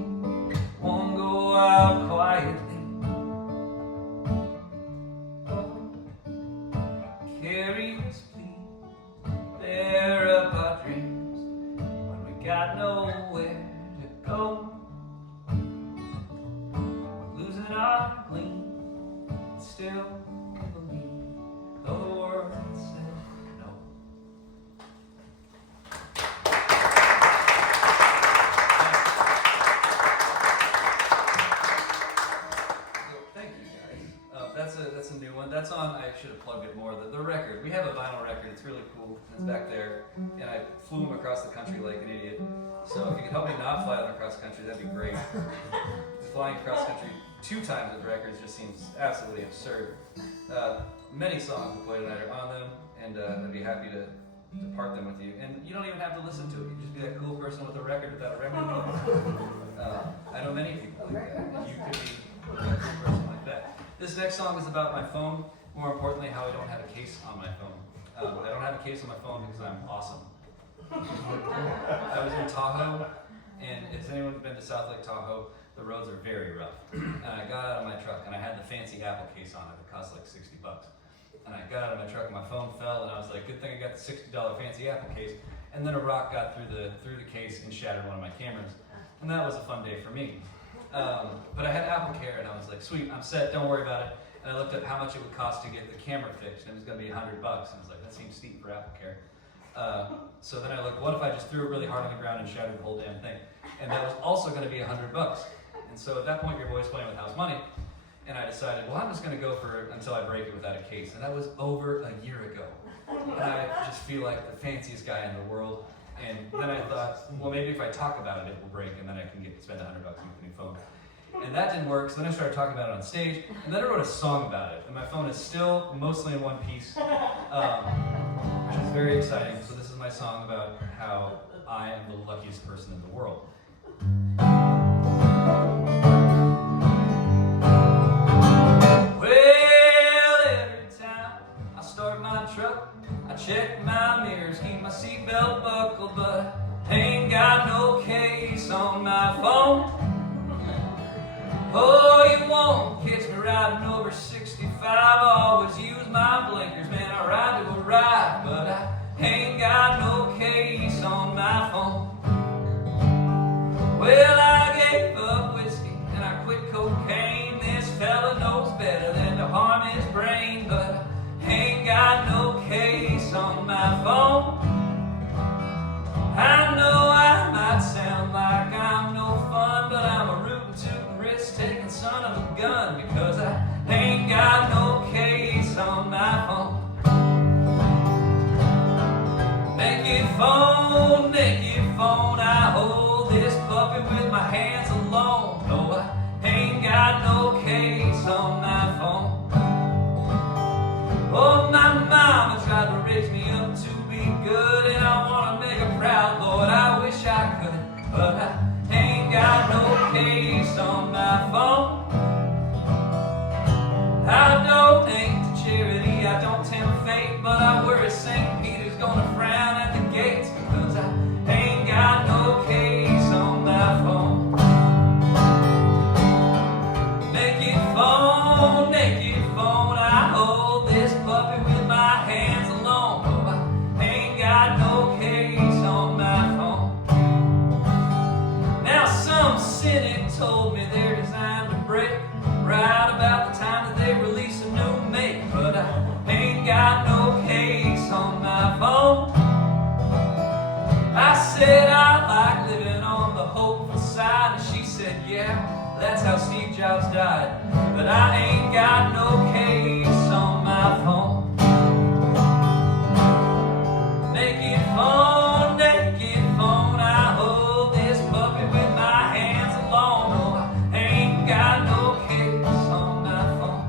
won't go out quietly. Oh, carry us, please, bear up our dreams when we got nowhere to go. Losing our gleam, still we believe the world says no. Thank you, guys. That's a new one. That's on. I should have plugged it more. The record. We have a vinyl record. It's really cool. It's back there, and I flew them across the country like an idiot. So if you could help me not fly them across the country, that'd be great. Flying cross country 2 times with records just seems absolutely absurd. Many songs we play tonight are on them, and I'd be happy to part them with you. And you don't even have to listen to it. You just be that cool person with a record without a record player. I know many people like that. You could be a cool person like that. This next song is about my phone. More importantly, how I don't have a case on my phone. I don't have a case on my phone because I'm awesome. I was in Tahoe, and has anyone been to South Lake Tahoe? The roads are very rough. And I got out of my truck, and I had the fancy Apple case on it that cost like $60. And I got out of my truck, and my phone fell, and I was like, good thing I got the $60 fancy Apple case. And then a rock got through the case and shattered one of my cameras. And that was a fun day for me. But I had Apple Care, and I was like, sweet, I'm set, don't worry about it. And I looked up how much it would cost to get the camera fixed, and it was gonna be $100. And I was like, that seems steep for Apple Care. So then I looked, what if I just threw it really hard on the ground and shattered the whole damn thing? And that was also gonna be $100. And so at that point, your boy's playing with house money. And I decided, well, I'm just gonna go for it until I break it without a case. And that was over a year ago. And I just feel like the fanciest guy in the world. And then I thought, well, maybe if I talk about it, it will break, and then I can spend $100 with a new phone. And that didn't work, so then I started talking about it on stage, and then I wrote a song about it. And my phone is still mostly in one piece, which is very exciting. So this is my song about how I am the luckiest person in the world. Well, every time I start my truck, I check my mirrors, keep my seatbelt buckled, but I ain't got no case on my phone. Oh, you won't catch me riding over 65. I always use my blinkers, man, I ride to a ride, but I ain't got no case on my phone. Well, I gave up whiskey and I quit cocaine. This fella knows better than to harm his brain, but I ain't got no case on my phone. I know I might sound like I'm no fun, but I'm a rootin' tootin' risk-taking son of a gun, because I ain't got no case on my phone. puppet with my hands alone. No, I ain't got no case on my phone. Oh, my mama tried to raise me up to be good, and I wanna make her proud, Lord, I wish I could. But I ain't got no case on my phone. I donate to charity, I don't tempt fate, but I worry St. Peter's gonna frown at the gates, because I ain't got no case on my phone. Naked phone, I hold this puppy with my hands alone. Oh, I ain't got no case on my phone. Now some cynic told me they're designed to break right about the time that they release a new make, but I ain't got no case on my phone. I said I like living on the hopeful side, and she said, yeah, that's how Steve Jobs died. But I ain't got no case on my phone. Naked phone, I hold this puppy with my hands alone. No, I ain't got no case on my phone.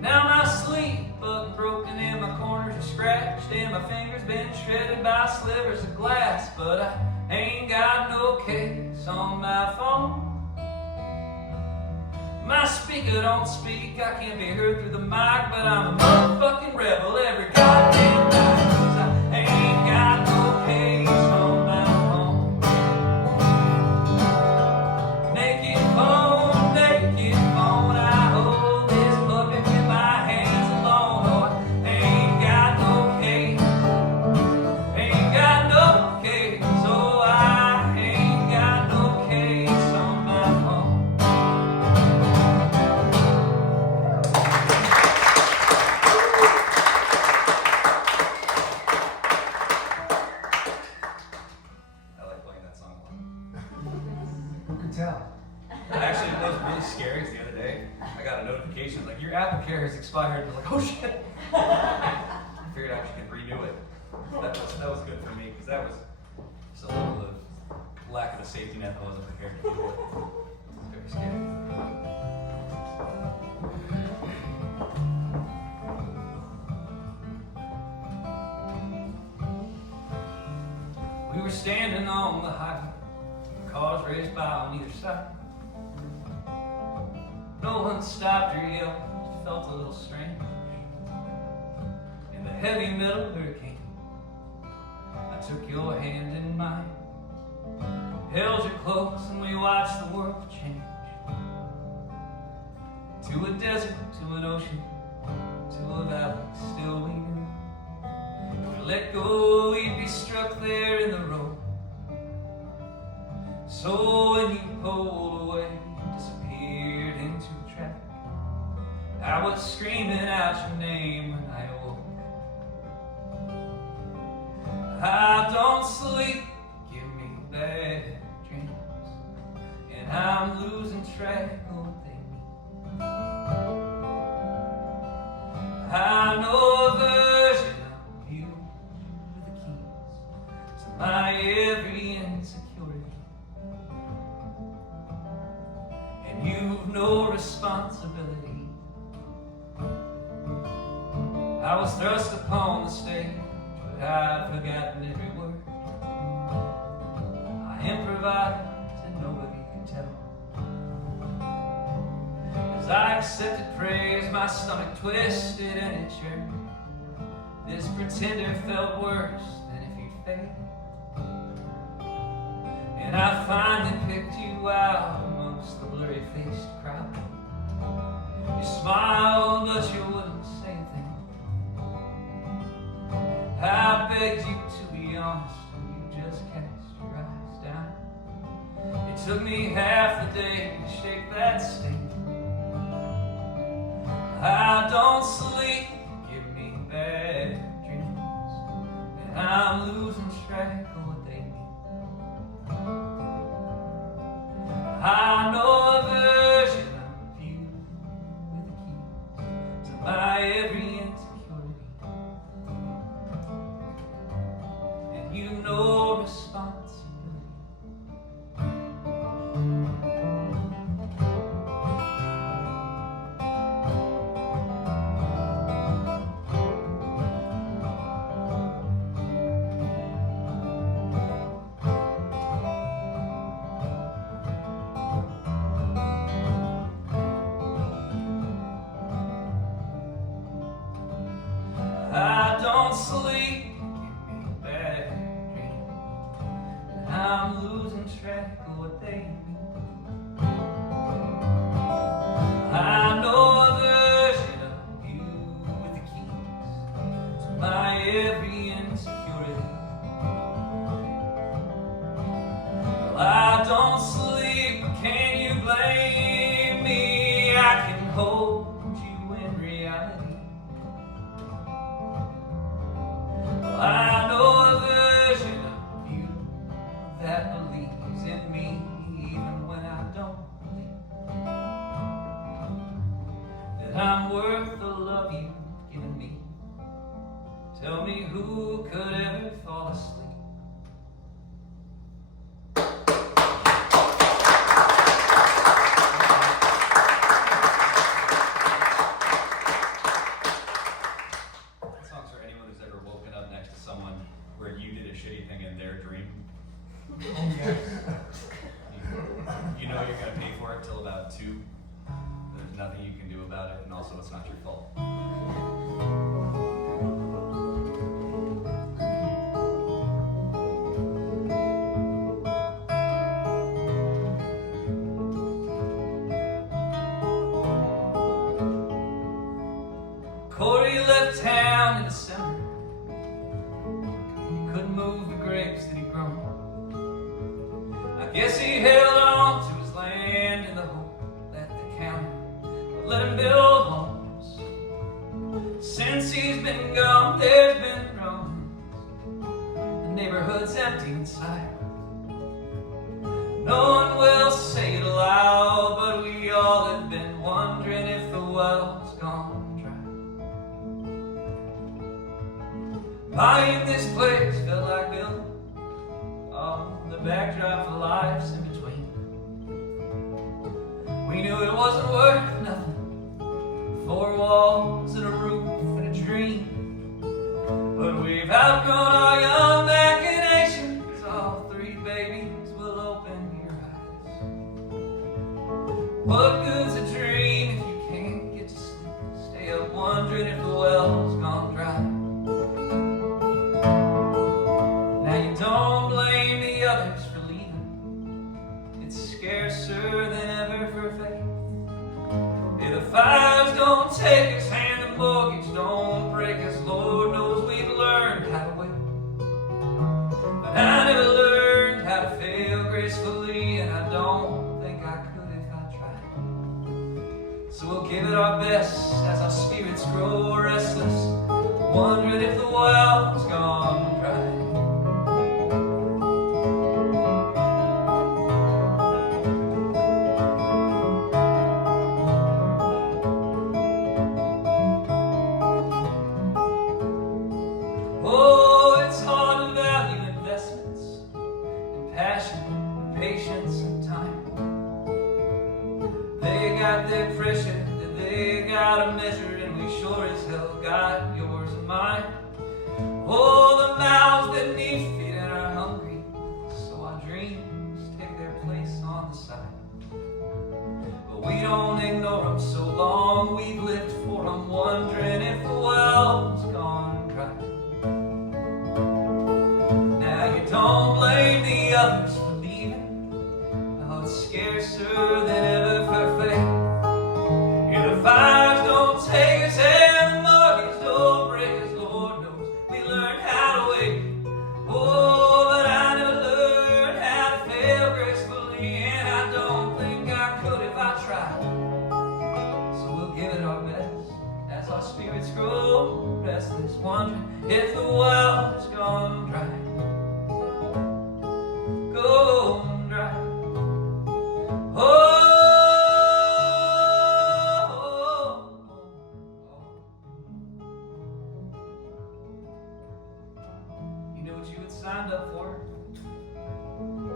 Now my sleep button broken and my corners are scratched and my fingers been shredded by slivers of glass, but I ain't got no case on my phone. My speaker don't speak, I can't be heard through the mic, but I'm a motherfucking rebel every goddamn night, 'cause I ain't got no case on my phone. Naked phone, I hold this puppy with my hands alone. Oh, I ain't got no case, ain't got no case. Oh, I ain't got no case on my phone. I like playing that song a lot. Who could tell? Actually, it was really scary the other day. I got a notification like your AppleCare has expired. I was like, oh shit! I figured I could renew it. That was good for me because that was just a little of lack of a safety net I wasn't prepared to deal with. It was very scary. We were standing on the highway, cars raced by on either side. No one stopped or yelled, just felt a little strange. In the heavy metal hurricane, I took your hand in mine, held you close, and we watched the world change. To a desert, to an ocean, to a valley still we knew. If we let go, we'd be struck there in the road. So when you pulled away, disappeared into traffic, I was screaming out your name when I awoke. I don't sleep, give me bad dreams, and I'm losing track of what they mean. I know a version of you with the keys to my every insecurity, and you've no responsibility. I was thrust upon the stage, but I'd forgotten every word. I improvised and nobody could tell. As I accepted praise, my stomach twisted and it churned. This pretender felt worse than if he'd failed. And I finally picked you out amongst the blurry-faced crowd. You smiled, but you wouldn't say a thing. I begged you to be honest, and you just cast your eyes down. It took me half the day to shake that sting. I don't sleep, give me bad dreams, and I'm losing track of what they mean. I know a version of you with the keys to my every insecurity, and you've no responsibility. I'm losing track of what they mean. I know a version of you with the keys to my every insecurity. Well, I don't sleep, but can you blame me? I can hold you in reality. Well, I know a version of you that believes in me even when I don't believe that I'm worth the love you've given me. Tell me who could ever fall asleep. That song's for anyone who's ever woken up next to someone where you did a shitty thing in their dream. You know you're gonna pay for it till about 2. There's nothing you can do about it, and also it's not your fault. Corey left town in December. He couldn't move the grapes that he'd grown. I guess he held on to his land in the hope that the county would let him build homes. Since he's been gone, there's been rumors. The neighborhood's empty inside. No one will say it aloud, but we all have been wondering if the well's gone dry. Buying this place felt like building the backdrop for life's in between. We knew it wasn't worth nothing, 4 walls and a roof and a dream. But we've outgrown our young machinations. All 3 babies will open your eyes. What good's a dream if you can't get to sleep? Stay up wondering if the well's gone dry. Now you don't blame the others for leaving. It's scarcer than ever for faith. If the fires don't take us and the mortgage don't break us, Lord knows we've learned how to wait. But I never learned how to fail gracefully, and I don't think I could if I tried. So we'll give it our best as our spirits grow restless, wondering if the well's gone dry. Oh, it's hard to value investments in passion, and patience, and time. They got their pressure that they gotta measure, and we sure as hell got yours and mine. Oh, the mouths that need feeding are hungry, so our dreams take their place on the side. But we don't ignore them so long, we've lived for them, wondering if the well's gone dry. Now you don't blame the others for leaving. Oh, it's scarcer than ever for faith. If the fires don't take us and the mortgage don't break us, Lord knows we learned how to wait. Oh, but I never learned how to fail gracefully, and I don't think I could if I tried. So we'll give it our best as our spirits grow restless, wondering if the well's gone dry. Gone dry. Oh. You knew what you had signed up for.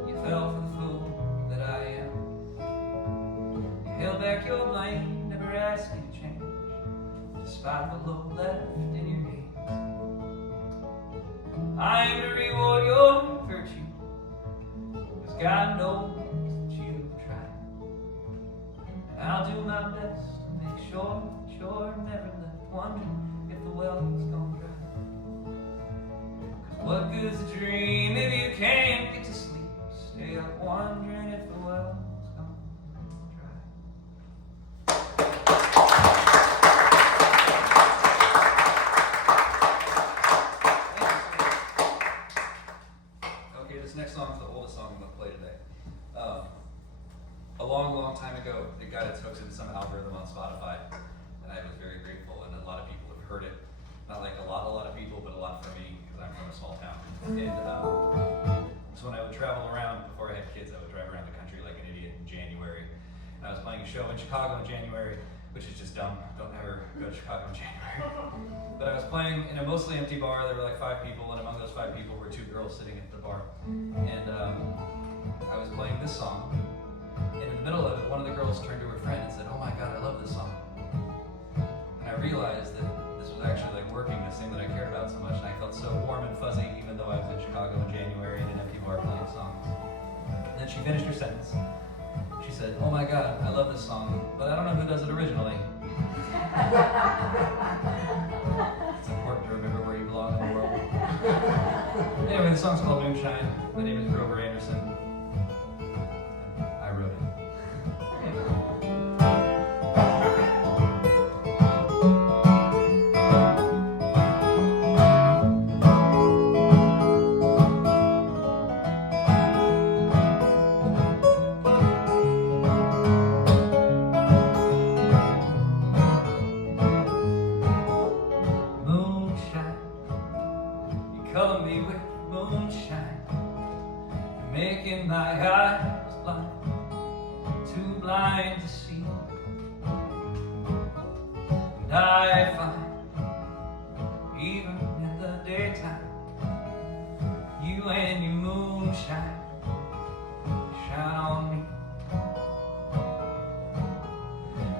You fell for the fool that I am. You held back your blame, never asked me to change, despite the load left in your gaze. I aim to reward your virtue, 'cause God knows that you've tried. And I'll do my best to make sure never left wondering if the well's gone dry. 'Cause what good's a dream if you can't get to sleep? ago, it got its hooks into some algorithm on Spotify, and I was very grateful, and a lot of people have heard it. Not like a lot of people, but a lot for me, because I'm from a small town. And so when I would travel around, before I had kids, I would drive around the country like an idiot in January. And I was playing a show in Chicago in January, which is just dumb. Don't ever go to Chicago in January. But I was playing in a mostly empty bar. There were like 5 people, and among those 5 people were 2 girls sitting at the bar. And I was playing this song, and in the middle of it, one of the girls turned to her friend and said, "Oh my God, I love this song." And I realized that this was actually like working, this thing that I cared about so much, and I felt so warm and fuzzy, even though I was in Chicago in January in an empty bar playing songs. And then she finished her sentence. She said, "Oh my God, I love this song, but I don't know who does it originally." It's important to remember where you belong in the world. Anyway, the song's called Moonshine. My name is Grover Anderson. I wrote it. Color me with moonshine, making my eyes blind, too blind to see. And I find, even in the daytime, you and your moonshine shine on me.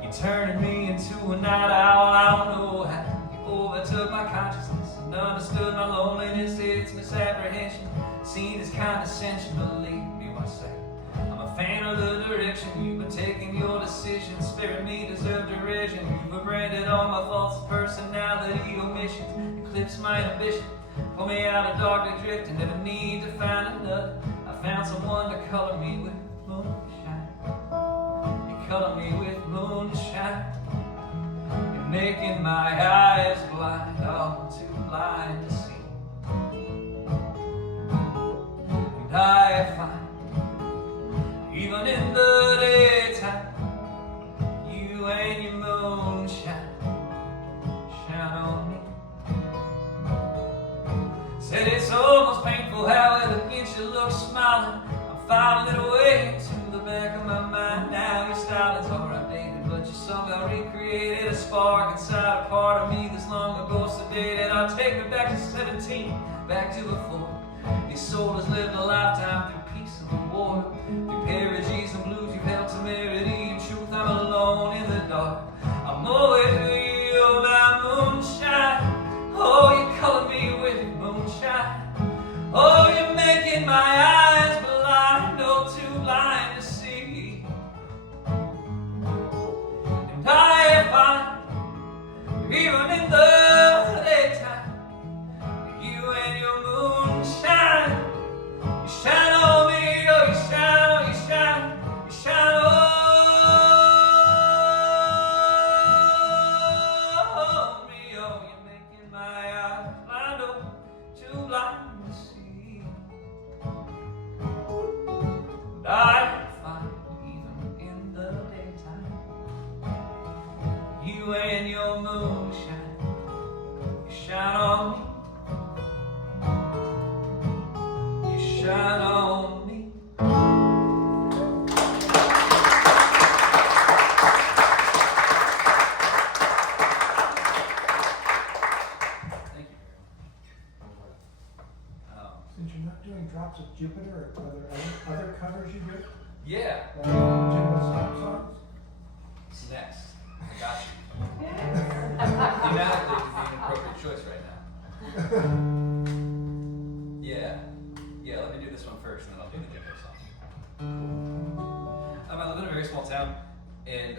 You're turning me into a night owl, I don't know how. You overtook my consciousness and understood my loneliness, its misapprehension, seen as condescension. Believe me when I say I'm a fan of the direction you've been taking your decisions, sparing me deserved derision. You've branded all my faults, personality omissions, eclipse my ambition, pull me out of dark adrift, and never need to find another. I found someone to color me with moonshine. You color me with moonshine. You're making my eyes blind, oh, too blind to see. And I find, even in the daytime, you and your moonshine shine on me. Said it's almost painful how elegant you look smiling. I'm filing it away to the back of my mind. Now your style is all outdated, but your song I recreated a spark inside a part of me that's long ago sedated. I'll take me back to 17, back to before. Your soul has lived a lifetime through peace and war, through peerages and blues. You've held temerity and truth. I'm alone in the dark. I'm always with you, you're my moonshine. Oh, you color me with moonshine. Oh, you're making my eyes blind, oh, too blind to see. And I find, even in the daytime, you and your moonshine, you shine on me, oh, you shine, oh, you shine, you shine on me, oh, you're making my eyes blind, oh, too blind to see. And I find, even in the daytime, you and your moonshine, you shine on me, you shine on me. Thank you. Since you're not doing Drops of Jupiter, or other covers you do? Yeah, General Stop songs? it's next. I got you. Thematically, would be an appropriate choice right now. Yeah, let me do this one first, and then I'll do the Jimbo song. I live in a very small town, and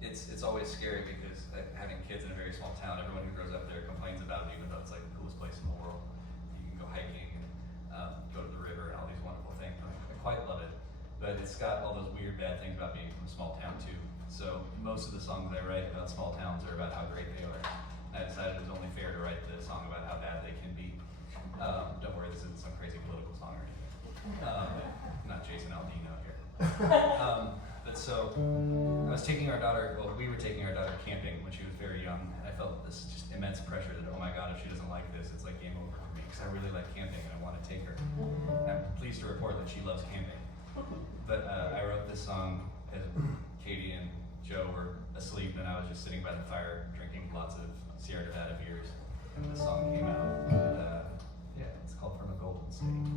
it's always scary because having kids in a very small town, everyone who grows up there complains about it, even though it's like the coolest place in the world. You can go hiking, go to the river, and all these wonderful things. I quite love it, but it's got all those weird bad things about being from a small town too. So most of the songs I write about small towns are about how great they are. I decided it was only fair to write the song about how bad they can be. Don't worry, this isn't some crazy political song or anything. Not Jason Aldean out here. But so So I was taking our daughter, well, we were taking our daughter camping when she was very young, and I felt this just immense pressure that, oh my God, if she doesn't like this, it's like game over for me, because I really like camping and I want to take her. And I'm pleased to report that she loves camping. But I wrote this song as Katie and Joe were asleep, and I was just sitting by the fire drinking lots of Sierra Nevada beers, and this song came out. And yeah, it's called From a Golden State.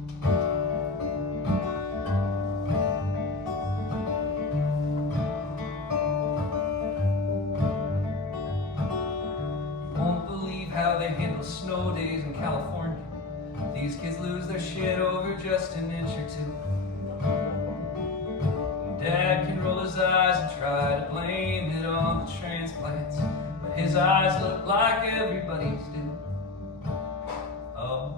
How they handle snow days in California. These kids lose their shit over just an inch or two. Dad can roll his eyes and try to blame it on the transplants, but his eyes look like everybody's do. Oh.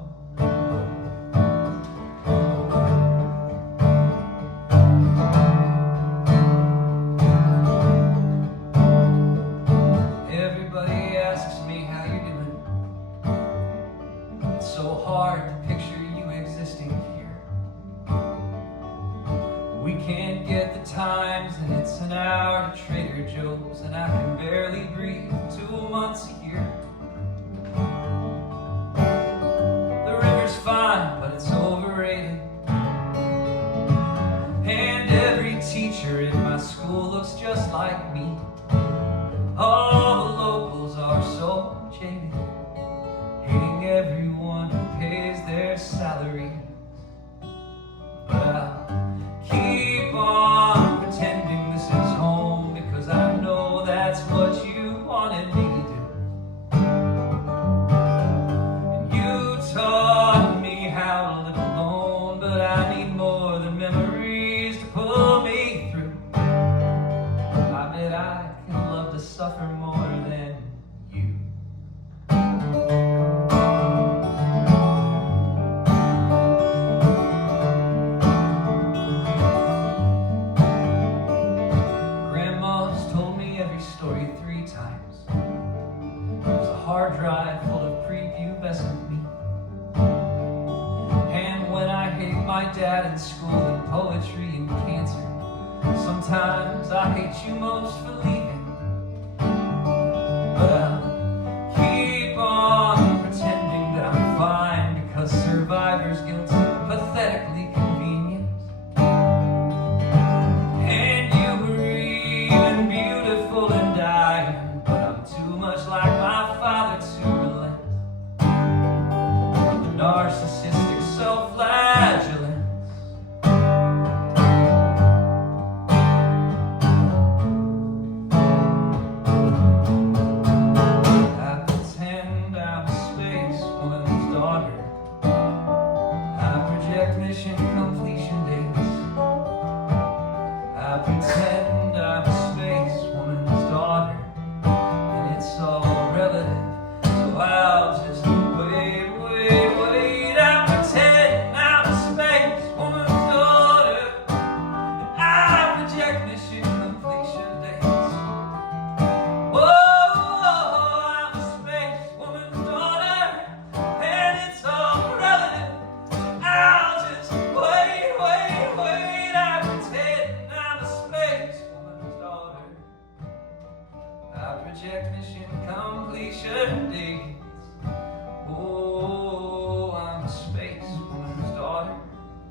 Everybody asks me how you're doing. It's so hard to picture you existing here. We can't get the times, and it's an hour to Trader Joe's, and I can barely breathe 2 months a year. The river's fine, but it's overrated. And every teacher in my school looks just like me. All the locals are so jaded, hating everyone who pays their salaries. But I'll keep on pretending this is home, because I know that's what you wanted me to do. And you taught me how to live alone, but I need more than memories to pull me through. I bet I can love to suffer more than you. Grandma's told me every story 3 times. There's a hard drive full of prepubescent me. And when I hate my dad in school and poetry and cancer, sometimes I hate you most for leaving. But I'll keep on pretending that I'm fine, because survivor's guilt's pathetically convenient. And you were even beautiful and dying, but I'm too much like my father to relent. The narcissistic self-flagellance. I pretend I'm a space woman's daughter. I project mission completion dates. I pretend I'm a space woman's daughter, and it's all relative, so I'll just wait. I pretend I'm a space woman's daughter, and I project mission completion dates. Whoa, I'm a space woman's daughter, and it's all relative. I'll just wait. I pretend I'm a space woman's daughter. I project mission completion dates. Oh, I'm a space woman's daughter,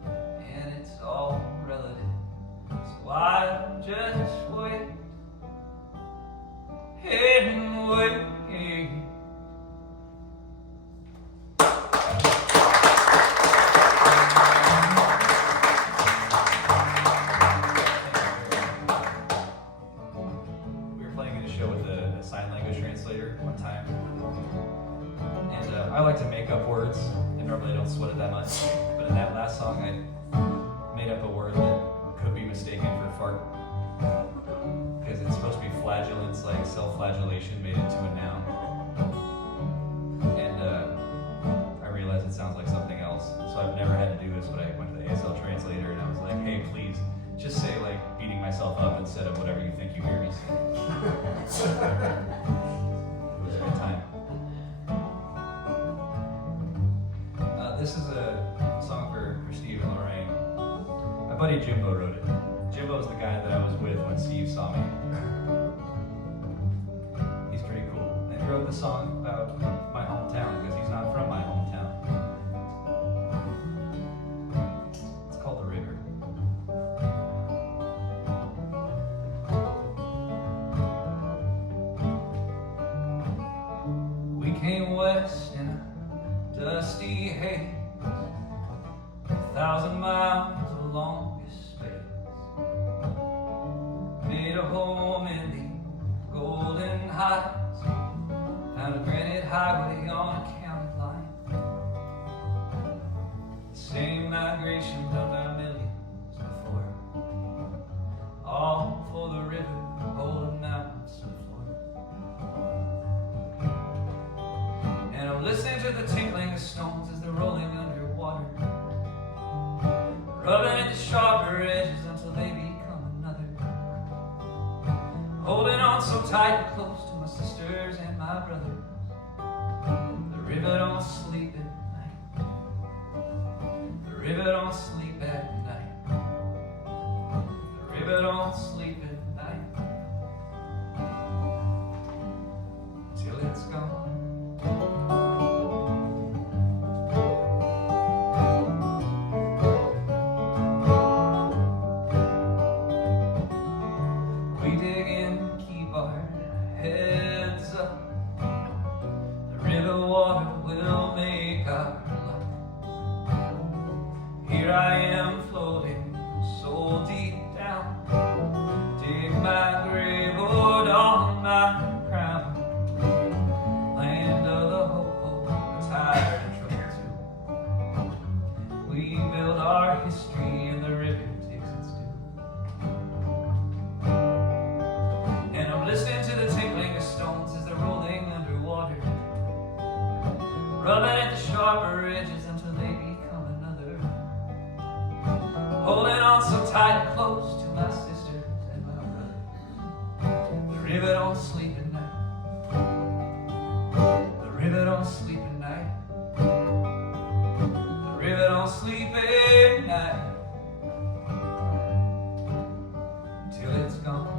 and it's all relative. So I'll just wait and wait. We were playing in a show with a sign language translator one time, and I like to make up words, and normally I don't sweat it that much, but in that last song I made up a word that could be mistaken for fart, because it's supposed to be flagellance, like self-flagellation made into a noun, and I realized it sounds like something else, so I've never had to do this, but I went to the ASL translator and I was like, hey, please, just say like beating myself up instead of whatever you think you hear me say. It was a good time. This is a song for Steve and Lorraine. My buddy Jimbo wrote it. Jimbo's the guy that I was with when Steve saw me. He's pretty cool. And he wrote the song about my hometown because he's not from my hometown. It's called The River. We came west in a dusty haze, 1,000 miles of longest space. Made a home in the Golden Heights, found a granite highway on a county line. The same migration done by millions before, all for the river holding mountains to the floor. And I'm listening to the tinkling of stones as they're rolling underwater, rubbing at the sharper edges until they become another. Holding on so tight and close to my sisters and my brothers. The river don't sleep at night. The river don't sleep at night. The river don't sleep at night. Till it's gone. We dig in, keep our heads up. The river water will make our luck. Here I am floating so deep down. Dig my grave wood on my crown. Land of the hopeful, the tired and troubled too. We build our history and the river takes its due. And I'm listening to the tinkling of stones as they're rolling underwater, rubbing at the sharper edges until they become another. Holding on so tight and close to my sisters and my brothers. The river don't sleep at night. The river don't sleep at night. The river don't sleep at night. Till it's gone.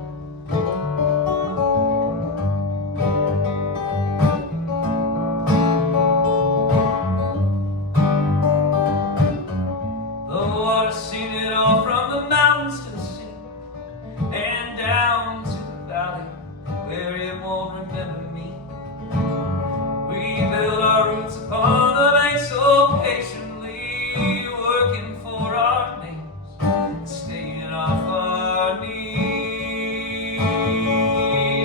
The water's seen it all from the mountains to the sea and down to the valley where it won't remember me. We build our roots upon the bank so patiently, working for our names, staying off our knees.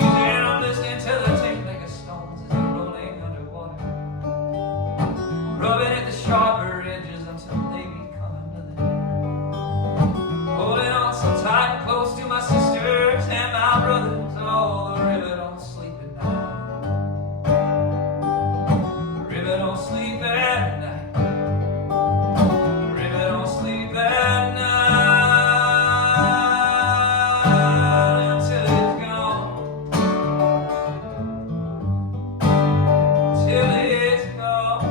And I'm listening to the tinkling of stones as they're rolling underwater, rubbing at the sharper edges until they become another. Holding on so tight and close to my sisters and my brothers. Oh, the river don't sleep at night. The river don't sleep at night. The river don't sleep at night until it's gone. Till it's gone.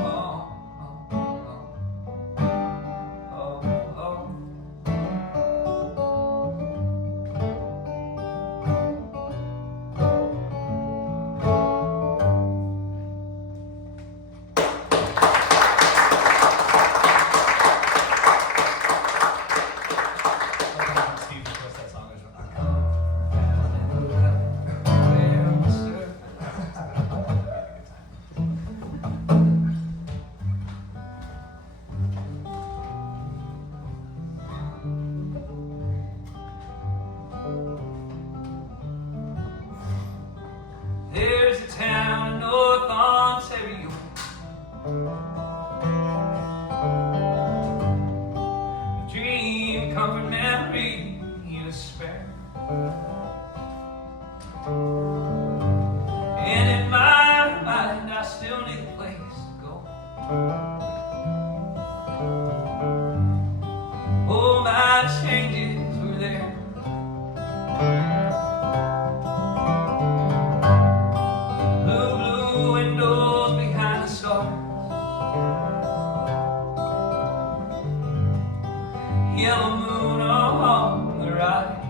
Oh, oh. Steve just wrote that song. I just went, There's a town in North Ontario, a dream, comfort, memory, despair. And in my mind, I still need a place to go. Oh, my changes were there. Blue, blue windows behind the stars. Yellow moon on the rise.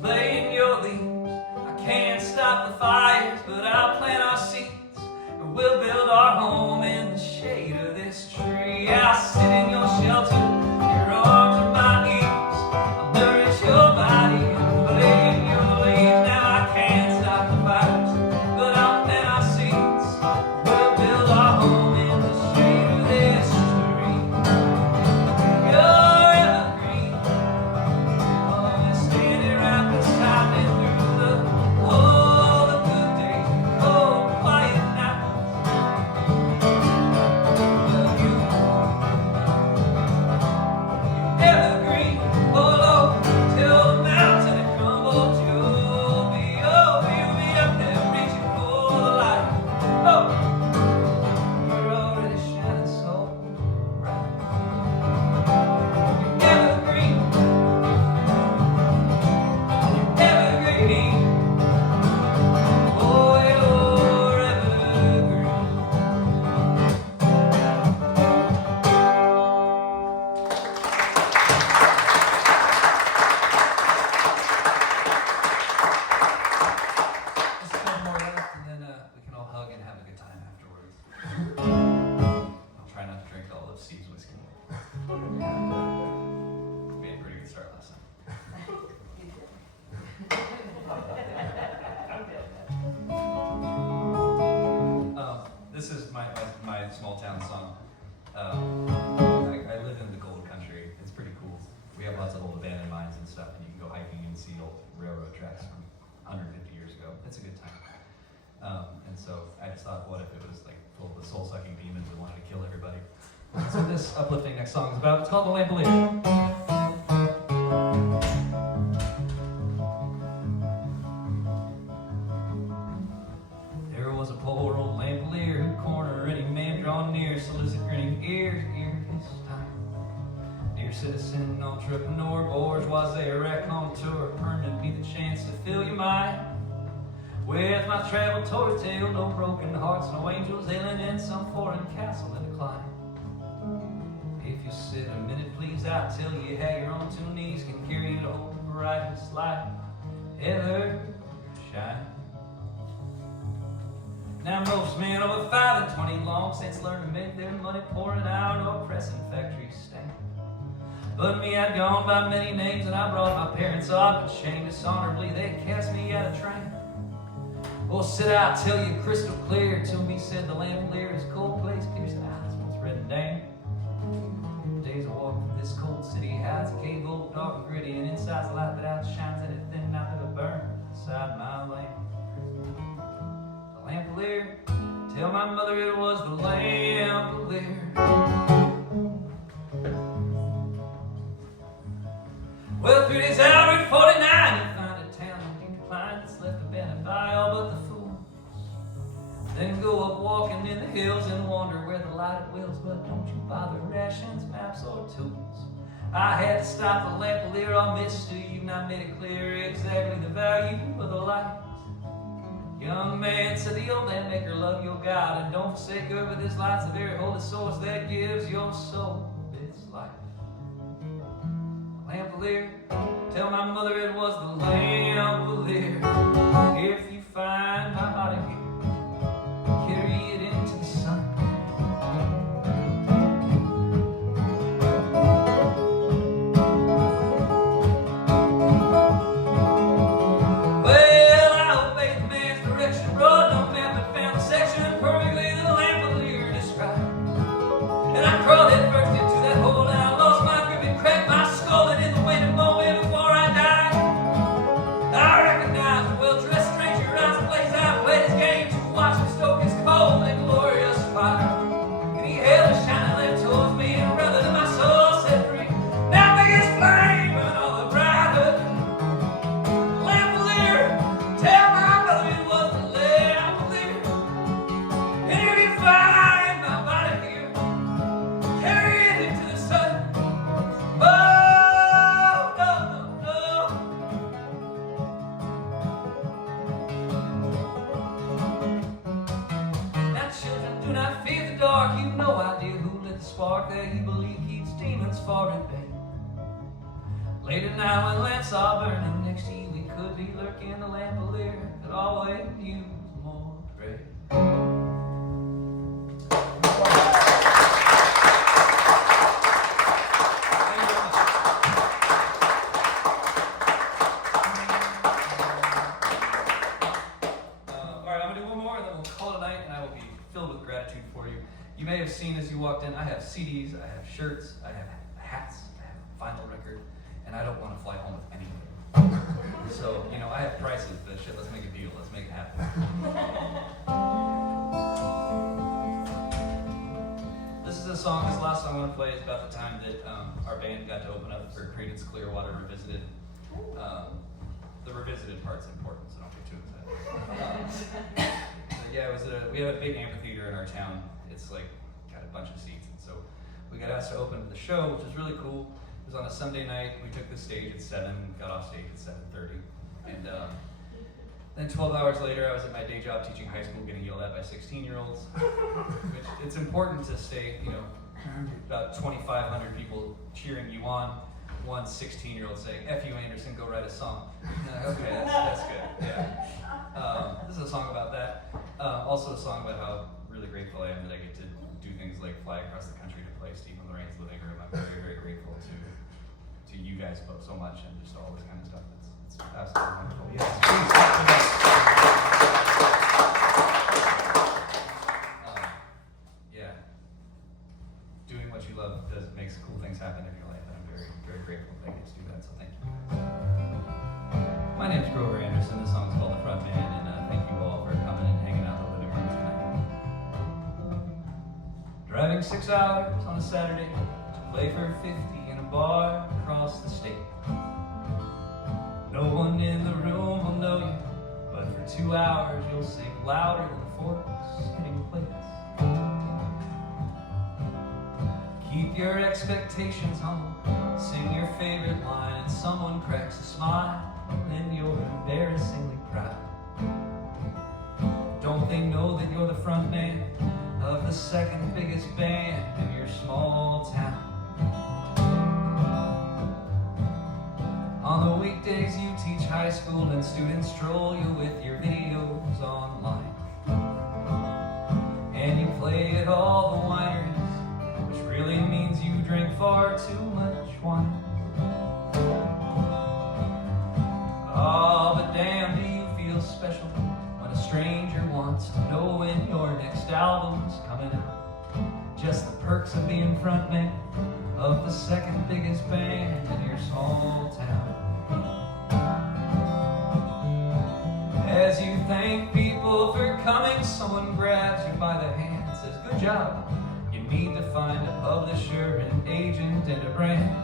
play in your leaves. I can't stop the fires, but I'll plant our seeds. And we'll build our home in the shade of this tree. I'll sit in your shelter, your arms are my knees. I'll nourish your body and play in your leaves. Now I can't stop the fires, but I'll plant our seeds. We'll build our home in the shade of this tree. You're evergreen. Oh, you're standing right beside me through all the good days, cold, quiet nights. Well, you evergreen. Oh, Lord, till the mountain it crumbles, you'll be up there reaching for the light. Oh, you're already shining so bright. Evergreen, evergreen. Oh, you're evergreen. Just a couple more left, and then we can all hug and have a good time afterwards. I'll try not to drink all of Steve's whiskey. Made a pretty good start last night. This is my small town song. I live in the gold country. It's pretty cool. We have lots of old abandoned mines and stuff, and you can go hiking and see old railroad tracks from 150 years ago. It's a good time. And so I just thought, what if it was like full of the soul-sucking demons that wanted to kill everybody? That's what this uplifting next song is about. It's called The Lampolier. There was a poor old lamplier who'd corner any man drawn near, solicit grinning ear to ear this time. Dear citizen, entrepreneur, bourgeoisie, raconteur, permanent be the chance to fill your mind with my travel toward tale, no broken hearts, no angels ailing in some foreign castle in decline. If you sit a minute, please, I'll tell you how your own two knees can carry you to hope the brightest light ever shine. Now most men over 5 and 20 long since learned to make their money pouring iron or pressing factories stand. But me, I'd gone by many names and I brought my parents up and shamed dishonorably. They cast me out of train. Well, said I tell you crystal clear. To me said the Lampolier is cold place, piercing eyes once red and dank. Days I walk from this cold city hides a cave old, dark and gritty, and inside's a light that outshines anything not that will burn inside my lamp. The Lampolier, tell my mother it was the Lampolier. Well, 3 days out, Route 49, you find a town in decline that's left abandoned by all but the fools. Then go up walking in the hills and wonder where the light wills, but don't you bother rations, maps, or tools. I had to stop the Lampolier, I missed you, not made it clear exactly the value of the light. Young man, said the old land maker, love your God, and don't forsake her, but this light's the very holy source that gives your soul its life. Lampolier, tell my mother it was the Lampolier. If you find my body here, carry it into the sun. Well, I obeyed the man's direction, brought no map and found the section perfectly the Lampolier described. And I crawled head first into that hole and I lost my grip and cracked my skull, and in the waiting moment before I died, I recognized a well-dressed stranger as the place I played his game to watch me stoke his cold and glorious fire. And he held his shining lamp towards me, and rather than my soul set free, now make his flame burn all the brighter. Lampolier, tell my mother it was the Lampolier. And if you find my body here, carry it into the sun. Oh, no, no, no. Now children, do not fear the dark. You've no idea who lit the spark that you believe keeps demons far at bay. Later now when lamps are burning next have seen as you walked in, I have CDs, I have shirts, I have hats, I have a vinyl record, and I don't want to fly home with any of it. So, you know, I have prices, but shit, let's make a deal, let's make it happen. This is a song, this last song I want to play is about the time that our band got to open up for Creedence Clearwater Revisited. The revisited part's important, so don't get too excited. Yeah, we have a big amphitheater in our town. It's like got a bunch of seats, and so we got asked to open the show, which was really cool. It was on a Sunday night. We took the stage at 7, got off stage at 7:30, and then 12 hours later, I was at my day job teaching high school, getting yelled at by 16-year-olds. Which it's important to stay, you know, about 2,500 people cheering you on. One 16-year-old saying, "F you, Anderson, go write a song." Okay, that's good. Yeah. This is a song about that. Also a song about how really grateful I am that I get to do things like fly across the country to play Steve and Lorraine's living room. I'm very, very grateful to you guys both so much and just all this kind of stuff. It's absolutely wonderful. Yes, please clap for that. Yeah. Doing what you love makes cool things happen in your life, and I'm very, very grateful that I get to do that, so thank you. My name's Grover Anderson. This song's called The Frontman, and thank you all for coming and hanging out in the living room tonight. Driving 6 hours on a Saturday to play for 50 in a bar across the state. No one in the room will know you, but for 2 hours you'll sing louder than the forks hitting plates. Keep your expectations humble, sing your favorite line, and someone cracks a smile, then you're embarrassingly proud. Don't they know that you're the front man of the second biggest band in your small town? On the weekdays you teach high school and students troll you with your videos online. And you play at all the wineries, which really means you drink far too much wine. Oh, but damn, do you feel special when a stranger wants to know when your next album's coming out? Just the perks of being frontman of the second biggest band in your small town. As you thank people for coming, someone grabs you by the hand and says, "Good job. You need to find a publisher, an agent, and a brand."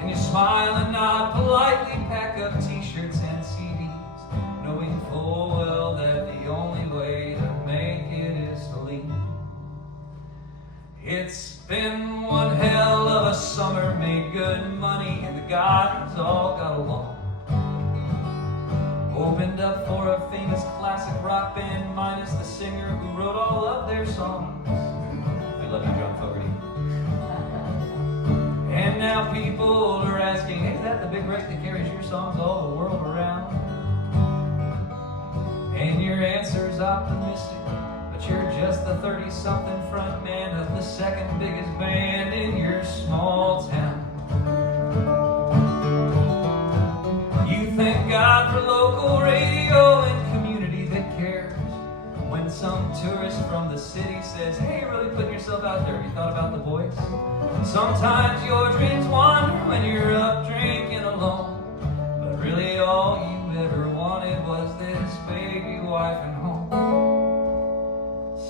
And you smile and nod politely, pack up t-shirts and CDs, knowing full well that the only way to make it is to leave. It's been one hell of a summer, made good money, and the guys all got along. Opened up for a famous classic rock band, minus the singer who wrote all of their songs. We love you, John Fogerty. And now people are asking, "Hey, is that the big wreck that carries your songs all the world around?" And your answer's optimistic, but you're just the 30-something front man of the second biggest band in your small town. You thank God for local radio and community that cares. When some tourist from the city says, "Hey, you're really putting yourself out there. Have you thought about the voice?" Sometimes your dreams wander when you're up drinking alone, but really all you ever wanted was this baby, wife, and home.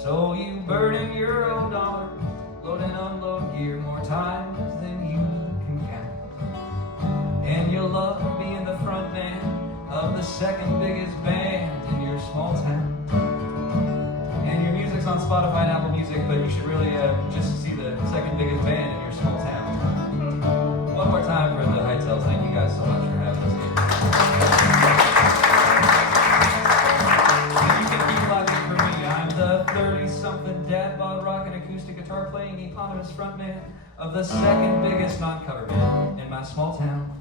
So you burden your odometer, load and unload gear more times than you can count. And you love being the front man of the second biggest band in your small town. And your music's on Spotify and Apple Music, but you should really just see the second biggest band in your small town. One more time for the Heitels. Thank you guys so much for having us here. And you can keep clapping for me. I'm the 30-something dad bod rockin' acoustic guitar playing eponymous frontman of the second biggest non-cover band in my small town.